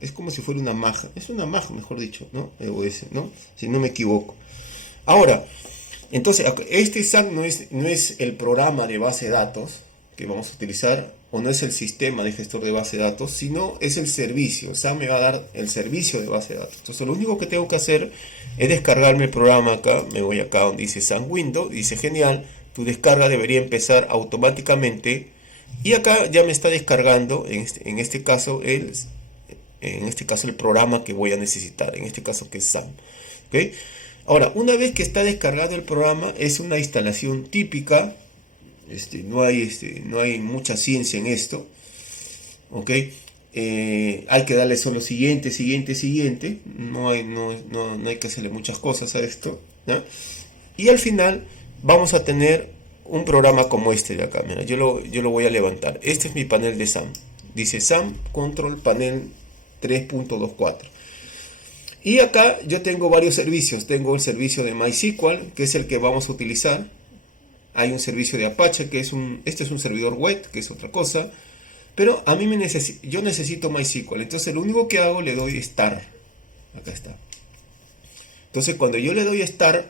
es como si fuera una Mac. Es una Mac, mejor dicho, ¿no? OS, ¿no? Si no me equivoco. Ahora, entonces, este SAM no es el programa de base de datos que vamos a utilizar, o no es el sistema de gestor de base de datos, sino es el servicio. SAM me va a dar el servicio de base de datos. Entonces, lo único que tengo que hacer es descargarme el programa acá. Me voy acá donde dice SAM Windows, dice genial, tu descarga debería empezar automáticamente. Y acá ya me está descargando, en este caso el programa que voy a necesitar, en este caso que es SAM. ¿Okay? Ahora, una vez que está descargado el programa, es una instalación típica. No hay mucha ciencia en esto. ¿Okay? Hay que darle solo siguiente. No hay que hacerle muchas cosas a esto, ¿no? Y al final vamos a tener un programa como este de acá. Mira, yo lo voy a levantar. Este es mi panel de SAM. Dice SAM Control Panel 3.24. Y acá yo tengo varios servicios. Tengo el servicio de MySQL, que es el que vamos a utilizar. Hay un servicio de Apache, que este es un servidor web, que es otra cosa. Pero a mí yo necesito MySQL. Entonces lo único que hago, le doy Start. Acá está. Entonces cuando yo le doy Start,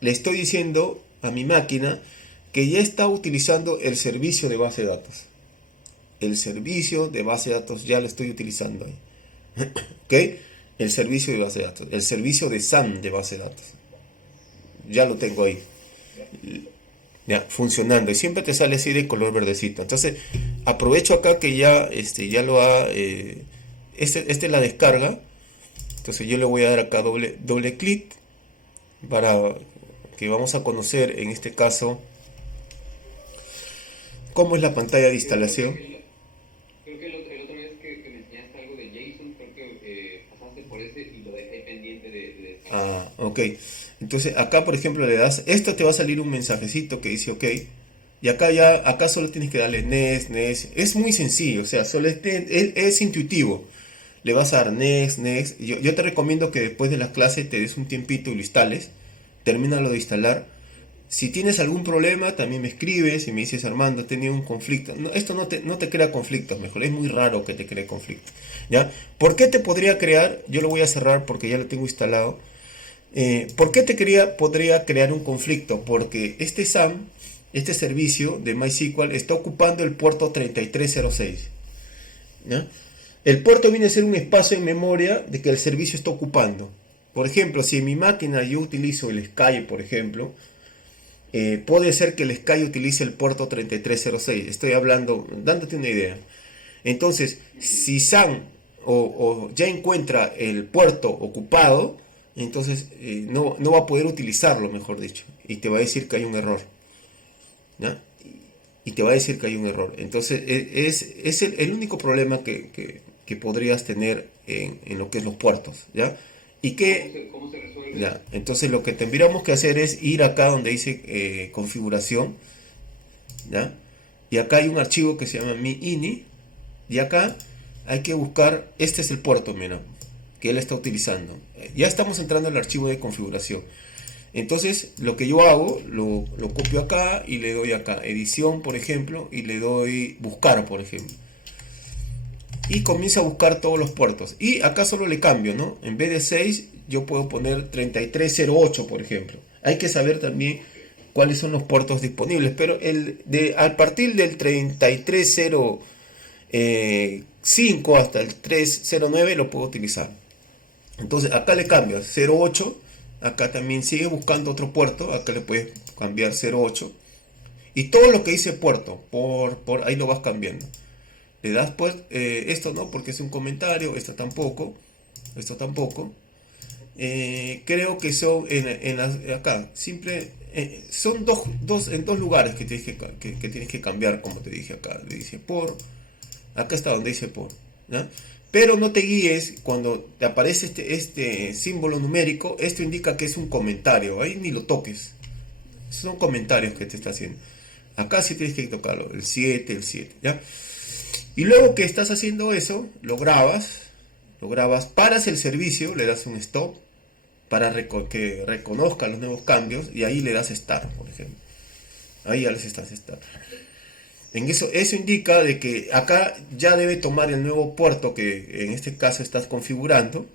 le estoy diciendo a mi máquina que ya está utilizando el servicio de base de datos. El servicio de base de datos ya lo estoy utilizando ahí. ¿Ok? El servicio de base de datos. El servicio de SAM de base de datos. Ya lo tengo ahí. Ya, funcionando. Y siempre te sale así de color verdecito. Entonces, aprovecho acá que ya, ya lo ha... esta es la descarga. Entonces yo le voy a dar acá doble clic para que vamos a conocer en este caso cómo es la pantalla de instalación. Creo que el otra vez que me enseñaste algo de JSON, creo que pasaste por ese y lo dejé pendiente de descargar. Ok. Entonces acá por ejemplo le das, esto te va a salir un mensajecito que dice ok. Y acá solo tienes que darle next, next. Es muy sencillo, o sea, solo es intuitivo. Le vas a dar next, next. Yo te recomiendo que después de las clases te des un tiempito y lo instales. Termínalo de instalar. Si tienes algún problema, también me escribes y me dices, Armando, he tenido un conflicto. No, esto no te crea conflictos, mejor. Es muy raro que te cree conflictos. ¿Ya? ¿Por qué te podría crear? Yo lo voy a cerrar porque ya lo tengo instalado. ¿Por qué podría crear un conflicto? Porque este SAM, este servicio de MySQL, está ocupando el puerto 3306. ¿Ya? El puerto viene a ser un espacio en memoria de que el servicio está ocupando. Por ejemplo, si en mi máquina yo utilizo el Sky, por ejemplo, puede ser que el Sky utilice el puerto 3306. Estoy hablando, dándote una idea. Entonces, si SAM o ya encuentra el puerto ocupado, entonces no va a poder utilizarlo, mejor dicho. Y te va a decir que hay un error. ¿Ya? Y te va a decir que hay un error. Entonces, es el único problema que podrías tener en lo que es los puertos. ¿Ya? Y que, ¿Cómo se resuelve? ya, entonces lo que tendríamos que hacer es ir acá donde dice configuración, ¿ya? Y acá hay un archivo que se llama mi-ini, y acá hay que buscar, este es el puerto, mira, que él está utilizando. Ya estamos entrando al archivo de configuración. Entonces lo que yo hago, lo copio acá y le doy acá, edición por ejemplo, y le doy buscar por ejemplo. Y comienza a buscar todos los puertos. Y acá solo le cambio, ¿no? En vez de 6, yo puedo poner 3308, por ejemplo. Hay que saber también cuáles son los puertos disponibles. Pero a partir del 3305 hasta el 309 lo puedo utilizar. Entonces acá le cambio 08. Acá también sigue buscando otro puerto. Acá le puedes cambiar 08. Y todo lo que dice puerto, por ahí lo vas cambiando. Le das pues, esto no, porque es un comentario, esto tampoco, creo que son acá, simple, son en dos lugares que tienes que cambiar, como te dije acá, le dice acá está donde dice ¿ya? Pero no te guíes cuando te aparece este símbolo numérico, esto indica que es un comentario, ahí ni lo toques, son comentarios que te está haciendo. Acá sí tienes que tocarlo, el 7, ¿ya? Y luego que estás haciendo eso, lo grabas, paras el servicio, le das un stop para que reconozca los nuevos cambios y ahí le das start, por ejemplo. Ahí ya les estás start. Eso indica de que acá ya debe tomar el nuevo puerto que en este caso estás configurando,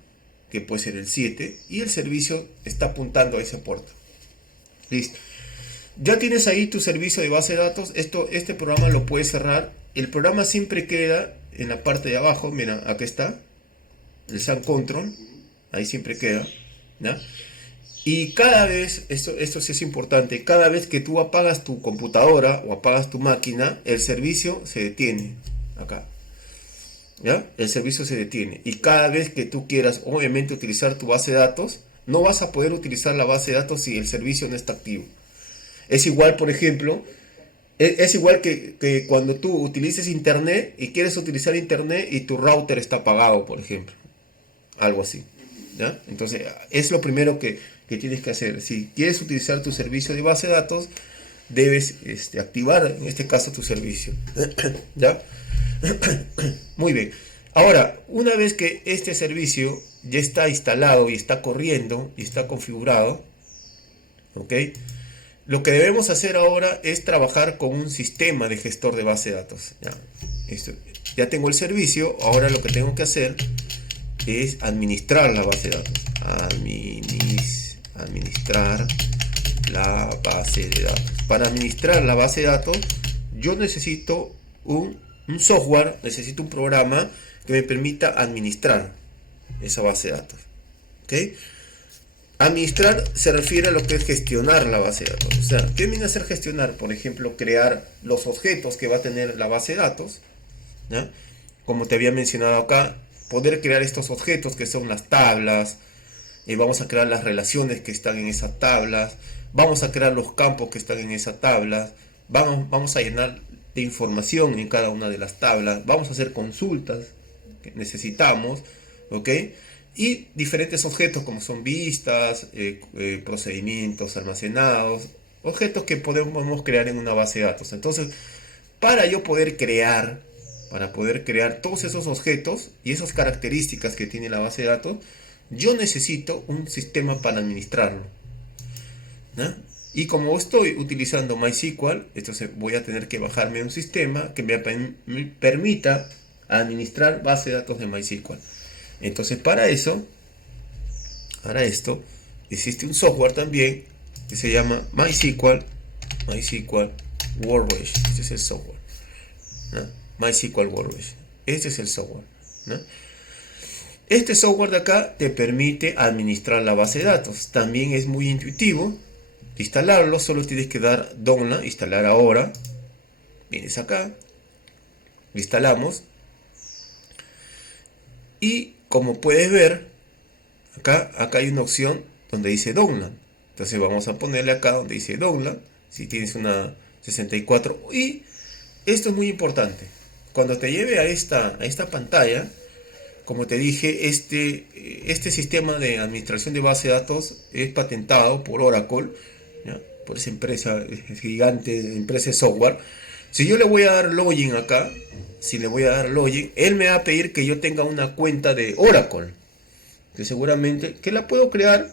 que puede ser el 7, y el servicio está apuntando a ese puerto. Listo. Ya tienes ahí tu servicio de base de datos. Este programa lo puedes cerrar. El programa siempre queda en la parte de abajo. Mira, aquí está. El SAM Control. Ahí siempre queda. ¿Ya? Y cada vez, esto sí es importante, cada vez que tú apagas tu computadora o apagas tu máquina, el servicio se detiene. Acá. ¿Ya? El servicio se detiene. Y cada vez que tú quieras, obviamente, utilizar tu base de datos, no vas a poder utilizar la base de datos si el servicio no está activo. Es igual, por ejemplo, es igual que cuando tú utilices internet y quieres utilizar internet y tu router está apagado, por ejemplo. Algo así. ¿Ya? Entonces, es lo primero que tienes que hacer. Si quieres utilizar tu servicio de base de datos, debes activar, en este caso, tu servicio. ¿Ya? Muy bien. Ahora, una vez que este servicio ya está instalado y está corriendo y está configurado, ¿ok? Lo que debemos hacer ahora es trabajar con un sistema de gestor de base de datos. Ya tengo el servicio, ahora lo que tengo que hacer es administrar la base de datos. Administrar la base de datos. Para administrar la base de datos, yo necesito un software, necesito un programa que me permita administrar esa base de datos. ¿Ok? Administrar se refiere a lo que es gestionar la base de datos. O sea, ¿qué viene a ser gestionar? Por ejemplo, crear los objetos que va a tener la base de datos, ¿ya? Como te había mencionado acá, poder crear estos objetos que son las tablas, vamos a crear las relaciones que están en esas tablas, vamos a crear los campos que están en esas tablas, vamos a llenar de información en cada una de las tablas, vamos a hacer consultas que necesitamos, ¿ok? Y diferentes objetos como son vistas, procedimientos almacenados, objetos que podemos crear en una base de datos. Entonces, para yo poder crear todos esos objetos y esas características que tiene la base de datos, yo necesito un sistema para administrarlo, ¿no? Y como estoy utilizando MySQL, entonces voy a tener que bajarme un sistema que me permita administrar base de datos de MySQL. Entonces para esto existe un software también que se llama MySQL Workbench. Este es el software, ¿no? MySQL Workbench. Este es el software, ¿no? Este software de acá te permite administrar la base de datos. También es muy intuitivo. Instalarlo, solo tienes que dar download, instalar ahora. Vienes acá, lo instalamos. Y como puedes ver, acá hay una opción donde dice download. Entonces vamos a ponerle acá donde dice download. Si tienes una 64. Y esto es muy importante. Cuando te lleve a esta pantalla, como te dije, este sistema de administración de base de datos es patentado por Oracle, ¿ya? Por esa empresa gigante, empresa de software. Si yo le voy a dar login acá, él me va a pedir que yo tenga una cuenta de Oracle, que seguramente que la puedo crear,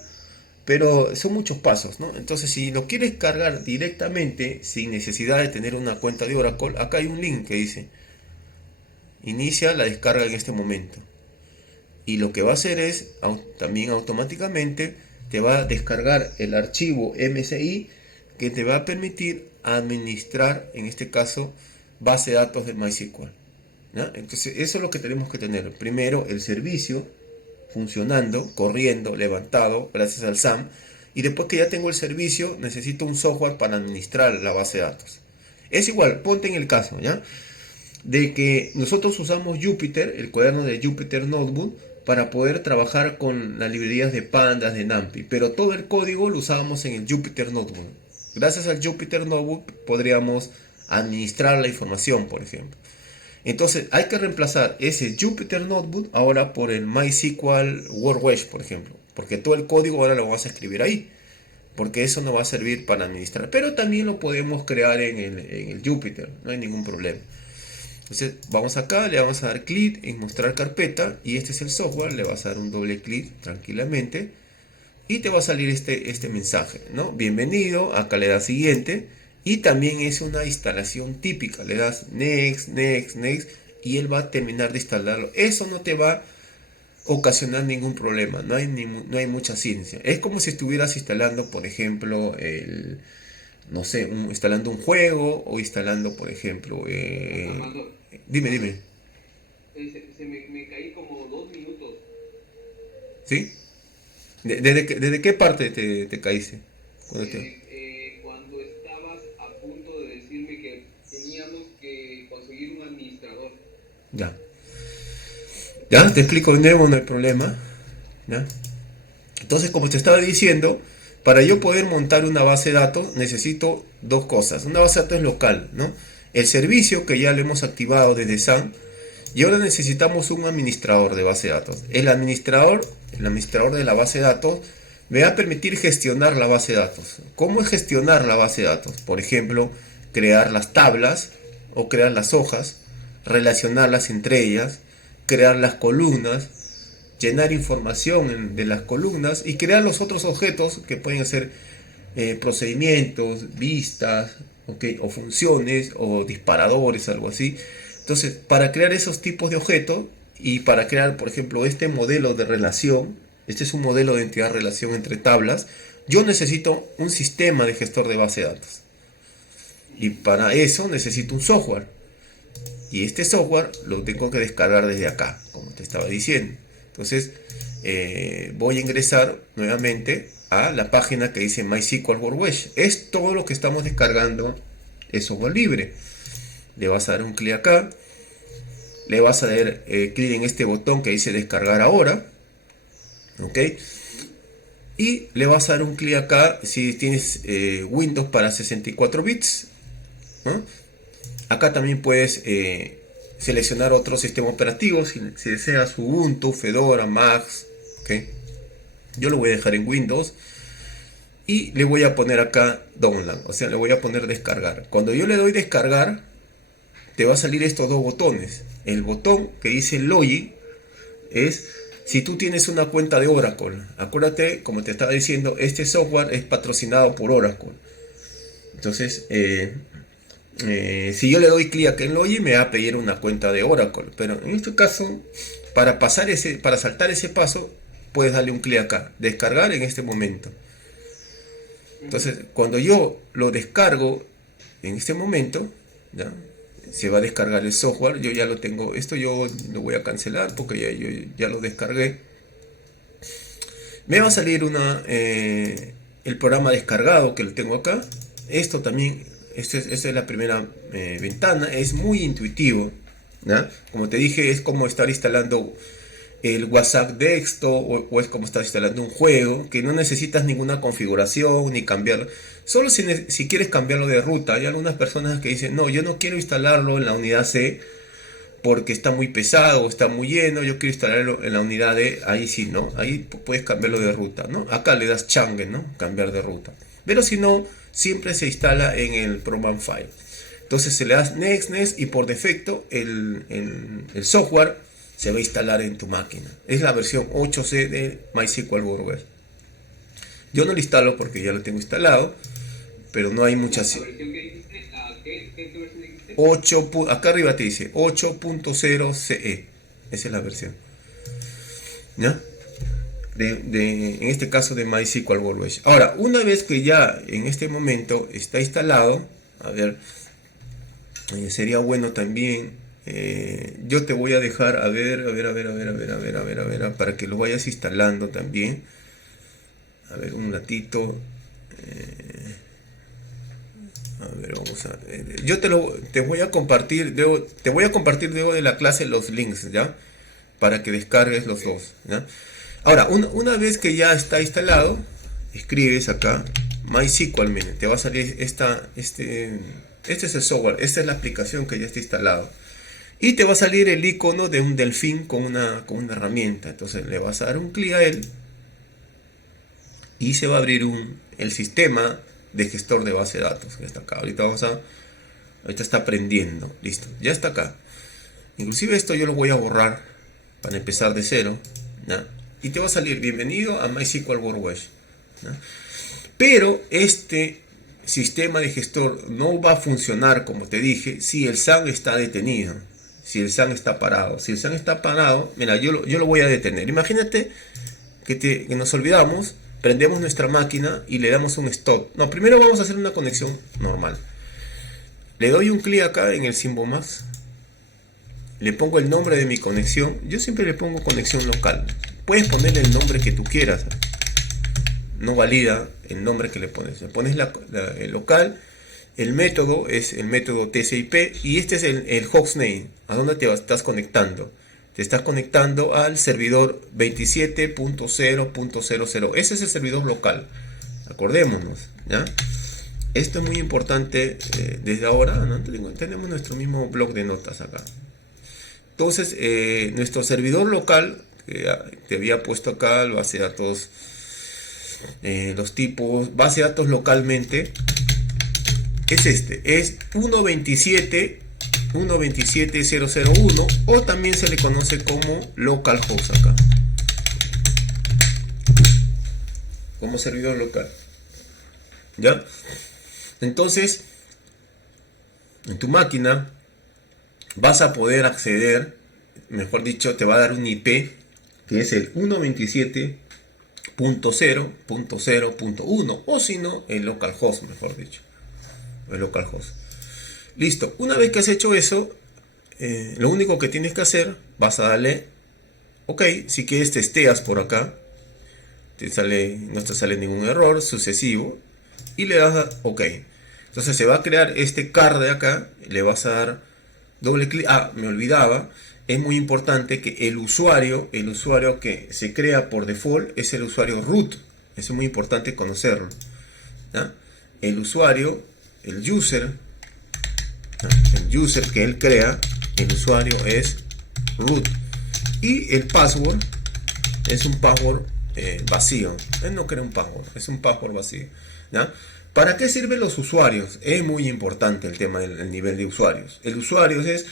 pero son muchos pasos, ¿no? Entonces, si lo quieres cargar directamente, sin necesidad de tener una cuenta de Oracle, acá hay un link que dice inicia la descarga en este momento. Y lo que va a hacer es, también automáticamente, te va a descargar el archivo MSI que te va a permitir administrar, en este caso, base de datos de MySQL, ¿no? Entonces, eso es lo que tenemos que tener. Primero, el servicio funcionando, corriendo, levantado, gracias al SAM. Y después que ya tengo el servicio, necesito un software para administrar la base de datos. Es igual, ponte en el caso, ¿ya?, de que nosotros usamos Jupyter, el cuaderno de Jupyter Notebook, para poder trabajar con las librerías de Pandas, de NumPy, pero todo el código lo usábamos en el Jupyter Notebook. Gracias al Jupyter Notebook podríamos administrar la información, por ejemplo. Entonces hay que reemplazar ese Jupyter Notebook ahora por el MySQL Workbench, por ejemplo, porque todo el código ahora lo vas a escribir ahí, porque eso no va a servir para administrar, pero también lo podemos crear en el Jupyter, no hay ningún problema. Entonces vamos acá, le vamos a dar clic en mostrar carpeta y este es el software, le vas a dar un doble clic tranquilamente y te va a salir este mensaje, ¿no? Bienvenido, acá le das siguiente y también es una instalación típica, le das next, next, next y él va a terminar de instalarlo. Eso no te va a ocasionar ningún problema, no hay mucha ciencia. Es como si estuvieras instalando, por ejemplo, no sé, instalando un juego o instalando, por ejemplo, dime. Me caí como 2 minutos. ¿Sí? ¿Desde qué parte te caíste? Cuando estabas a punto de decirme que teníamos que conseguir un administrador. Ya, te explico de nuevo, no hay problema. ¿Ya? Entonces, como te estaba diciendo, para yo poder montar una base de datos necesito dos cosas. Una base de datos local, ¿no? El servicio que ya lo hemos activado desde SAM. Y ahora necesitamos un administrador de base de datos. El administrador de la base de datos me va a permitir gestionar la base de datos. ¿Cómo es gestionar la base de datos? Por ejemplo, crear las tablas o crear las hojas, relacionarlas entre ellas, crear las columnas, llenar información de las columnas y crear los otros objetos que pueden ser procedimientos, vistas, ¿okay?, o funciones o disparadores, algo así. Entonces, para crear esos tipos de objetos y para crear, por ejemplo, este modelo de relación, este es un modelo de entidad-relación entre tablas, yo necesito un sistema de gestor de base de datos. Y para eso necesito un software. Y este software lo tengo que descargar desde acá, como te estaba diciendo. Entonces, voy a ingresar nuevamente a la página que dice MySQL Workbench. Es todo lo que estamos descargando, es software libre. Le vas a dar un clic acá. Le vas a dar clic en este botón que dice descargar ahora. Ok. Y le vas a dar un clic acá si tienes Windows para 64 bits. ¿No? Acá también puedes seleccionar otro sistema operativo si deseas Ubuntu, Fedora, Mac. ¿Okay? Yo lo voy a dejar en Windows y le voy a poner acá download, o sea, le voy a poner descargar. Cuando yo le doy descargar, te va a salir estos dos botones. El botón que dice login es si tú tienes una cuenta de Oracle. Acuérdate, como te estaba diciendo, este software es patrocinado por Oracle. Entonces, si yo le doy clic aquí en login, me va a pedir una cuenta de Oracle. Pero en este caso, para saltar ese paso, puedes darle un clic acá, descargar en este momento. Entonces, cuando yo lo descargo en este momento, ¿ya? Se va a descargar el software. Yo ya lo tengo. Esto yo lo voy a cancelar porque yo ya lo descargué. Me va a salir el programa descargado que lo tengo acá. Esto también, esta es la primera ventana. Es muy intuitivo, ¿no? Como te dije, es como estar instalando el WhatsApp Desktop o es como estar instalando un juego que no necesitas ninguna configuración ni cambiarlo. Solo si quieres cambiarlo de ruta. Hay algunas personas que dicen, no, yo no quiero instalarlo en la unidad C porque está muy pesado o está muy lleno, yo quiero instalarlo en la unidad D. Ahí sí, ¿no? Ahí puedes cambiarlo de ruta, ¿no? Acá le das change, ¿no? Cambiar de ruta. Pero si no, siempre se instala en el program file. Entonces se le das next y por defecto el software se va a instalar en tu máquina. Es la versión 8C de MySQL Workbench. Yo no lo instalo porque ya lo tengo instalado, pero no hay muchas. ¿Qué versión dijiste? 8, acá arriba te dice 8.0 CE. Esa es la versión, ¿ya? En este caso de MySQL Workbench. Ahora, una vez que ya en este momento está instalado, a ver, sería bueno también. Yo te voy a dejar a ver, para que lo vayas instalando también. A ver, un ratito. A ver, vamos a ver. Yo te voy a compartir, luego de la clase los links, ¿ya? Para que descargues los dos, ¿ya? Ahora, una vez que ya está instalado, escribes acá MySQL, miren, te va a salir este es el software, esta es la aplicación que ya está instalado. Y te va a salir el icono de un delfín con una herramienta. Entonces le vas a dar un clic a él y se va a abrir el sistema de gestor de base de datos que está acá. Ahorita está prendiendo. Listo, ya está acá. Inclusive esto yo lo voy a borrar para empezar de cero, ¿ya? Y te va a salir bienvenido a MySQL Workbench, ¿ya? Pero este sistema de gestor no va a funcionar, como te dije, si el SAN está detenido. Si el SAN está parado. Si el SAN está parado, mira, yo lo voy a detener. Imagínate que nos olvidamos, prendemos nuestra máquina y le damos un stop. No, primero vamos a hacer una conexión normal. Le doy un clic acá en el símbolo más. Le pongo el nombre de mi conexión. Yo siempre le pongo conexión local. Puedes ponerle el nombre que tú quieras. No valida el nombre que le pones. Le pones el local. El método es el método TCP y este es el hostname. ¿A dónde te estás conectando? Te estás conectando al servidor 27.0.00. Ese es el servidor local. Acordémonos, ¿ya? Esto es muy importante desde ahora, ¿no? Tenemos nuestro mismo blog de notas acá. Entonces, nuestro servidor local, que te había puesto acá, el base de datos, los tipos, base de datos localmente, es es 127.001 o también se le conoce como localhost acá, como servidor local, ¿ya? Entonces, en tu máquina vas a poder acceder, mejor dicho, te va a dar un IP que es el 127 .0.0.1 o si no el localhost, mejor dicho, el localhost. Listo, una vez que has hecho eso, lo único que tienes que hacer, vas a darle ok. Si quieres testeas por acá, no te sale ningún error sucesivo y le das a ok. Entonces se va a crear este car de acá, le vas a dar doble clic. Me olvidaba, es muy importante que el usuario que se crea por default es el usuario root. Eso es muy importante conocerlo, ¿ya? El usuario, el user que él crea, el usuario es root y el password es un password vacío. Él no crea un password, es un password vacío, ¿ya? ¿Para qué sirven los usuarios? Es muy importante el tema del nivel de usuarios. El usuario es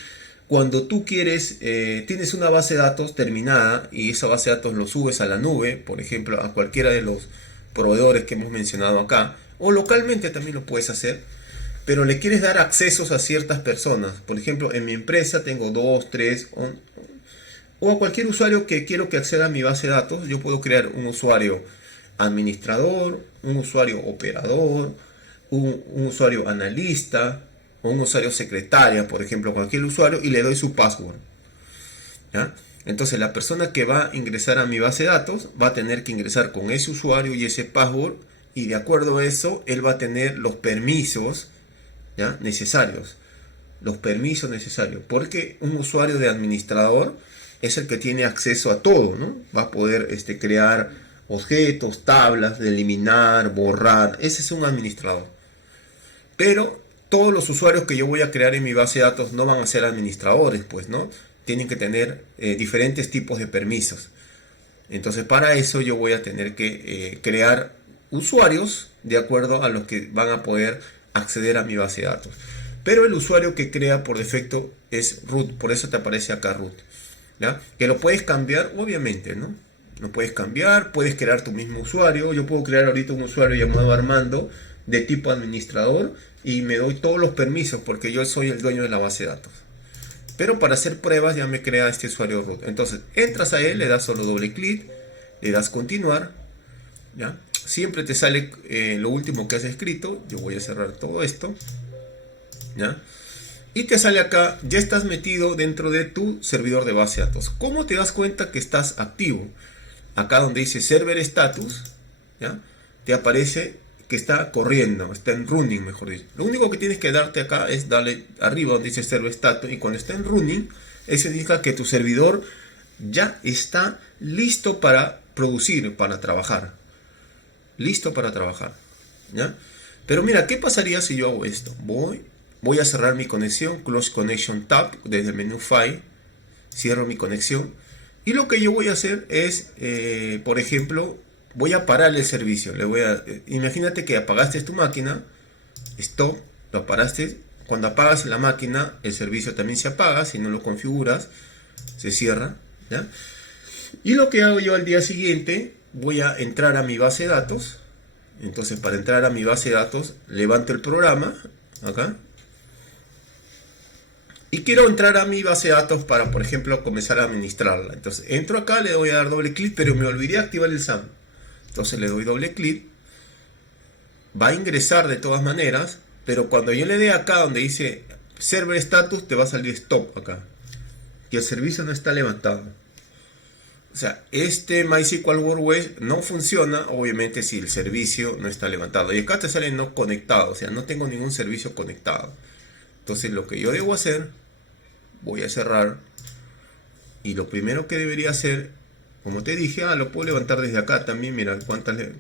cuando tú quieres, tienes una base de datos terminada y esa base de datos lo subes a la nube, por ejemplo, a cualquiera de los proveedores que hemos mencionado acá, o localmente también lo puedes hacer, pero le quieres dar accesos a ciertas personas. Por ejemplo, en mi empresa tengo 2, 3, o a cualquier usuario que quiero que acceda a mi base de datos. Yo puedo crear un usuario administrador, un usuario operador, un usuario analista o un usuario secretaria, por ejemplo, cualquier usuario, y le doy su password, ¿ya? Entonces la persona que va a ingresar a mi base de datos va a tener que ingresar con ese usuario y ese password, y de acuerdo a eso él va a tener los permisos, ¿ya?, necesarios. Los permisos necesarios, porque un usuario de administrador es el que tiene acceso a todo, ¿no? Va a poder crear objetos, tablas, eliminar, borrar. Ese es un administrador. Pero todos los usuarios que yo voy a crear en mi base de datos no van a ser administradores, pues, ¿no? Tienen que tener diferentes tipos de permisos. Entonces, para eso yo voy a tener que crear usuarios de acuerdo a los que van a poder acceder a mi base de datos. Pero el usuario que crea por defecto es root, por eso te aparece acá root, ¿ya? Que lo puedes cambiar, obviamente, ¿no? Lo puedes cambiar, puedes crear tu mismo usuario. Yo puedo crear ahorita un usuario llamado Armando de tipo administrador y me doy todos los permisos porque yo soy el dueño de la base de datos. Pero para hacer pruebas ya me crea este usuario root. Entonces entras a él, le das solo doble clic, le das continuar, ¿ya? Siempre te sale lo último que has escrito. Yo voy a cerrar todo esto, ¿ya? Y te sale acá, ya estás metido dentro de tu servidor de base de datos. ¿Cómo te das cuenta que estás activo? Acá donde dice server status, ¿ya?, te aparece que está corriendo, está en running, mejor dicho. Lo único que tienes que darte acá es darle arriba donde dice server status, y cuando está en running, eso indica que tu servidor ya está listo para producir, para trabajar. Listo para trabajar, ¿ya? Pero mira, ¿qué pasaría si yo hago esto? Voy a cerrar mi conexión, Close Connection Tab, desde el menú File, cierro mi conexión. Y lo que yo voy a hacer es, por ejemplo, voy a parar el servicio. Imagínate que apagaste tu máquina, stop, lo apagaste. Cuando apagas la máquina, el servicio también se apaga. Si no lo configuras, se cierra, ¿ya? Y lo que hago yo al día siguiente, voy a entrar a mi base de datos. Entonces, para entrar a mi base de datos, levanto el programa, acá. Y quiero entrar a mi base de datos para, por ejemplo, comenzar a administrarla. Entonces, entro acá, le voy a dar doble clic, pero me olvidé activar el SAM. Entonces, le doy doble clic. Va a ingresar de todas maneras, pero cuando yo le dé acá donde dice Server Status, te va a salir Stop acá. Que el servicio no está levantado. O sea, este MySQL World Web no funciona, obviamente, si el servicio no está levantado. Y acá te sale no conectado, o sea, no tengo ningún servicio conectado. Entonces lo que yo debo hacer, voy a cerrar, y lo primero que debería hacer, como te dije, lo puedo levantar desde acá también. Mira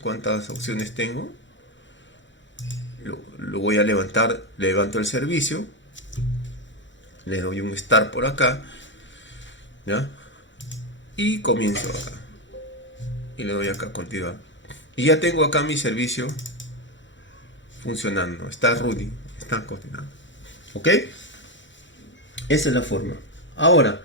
cuántas opciones tengo. Lo voy a levantar, levanto el servicio, le doy un Start por acá, ¿ya? Y comienzo acá, y le doy acá continuar, y ya tengo acá mi servicio funcionando, está running, está continuando. ¿Ok? Esa es la forma. Ahora,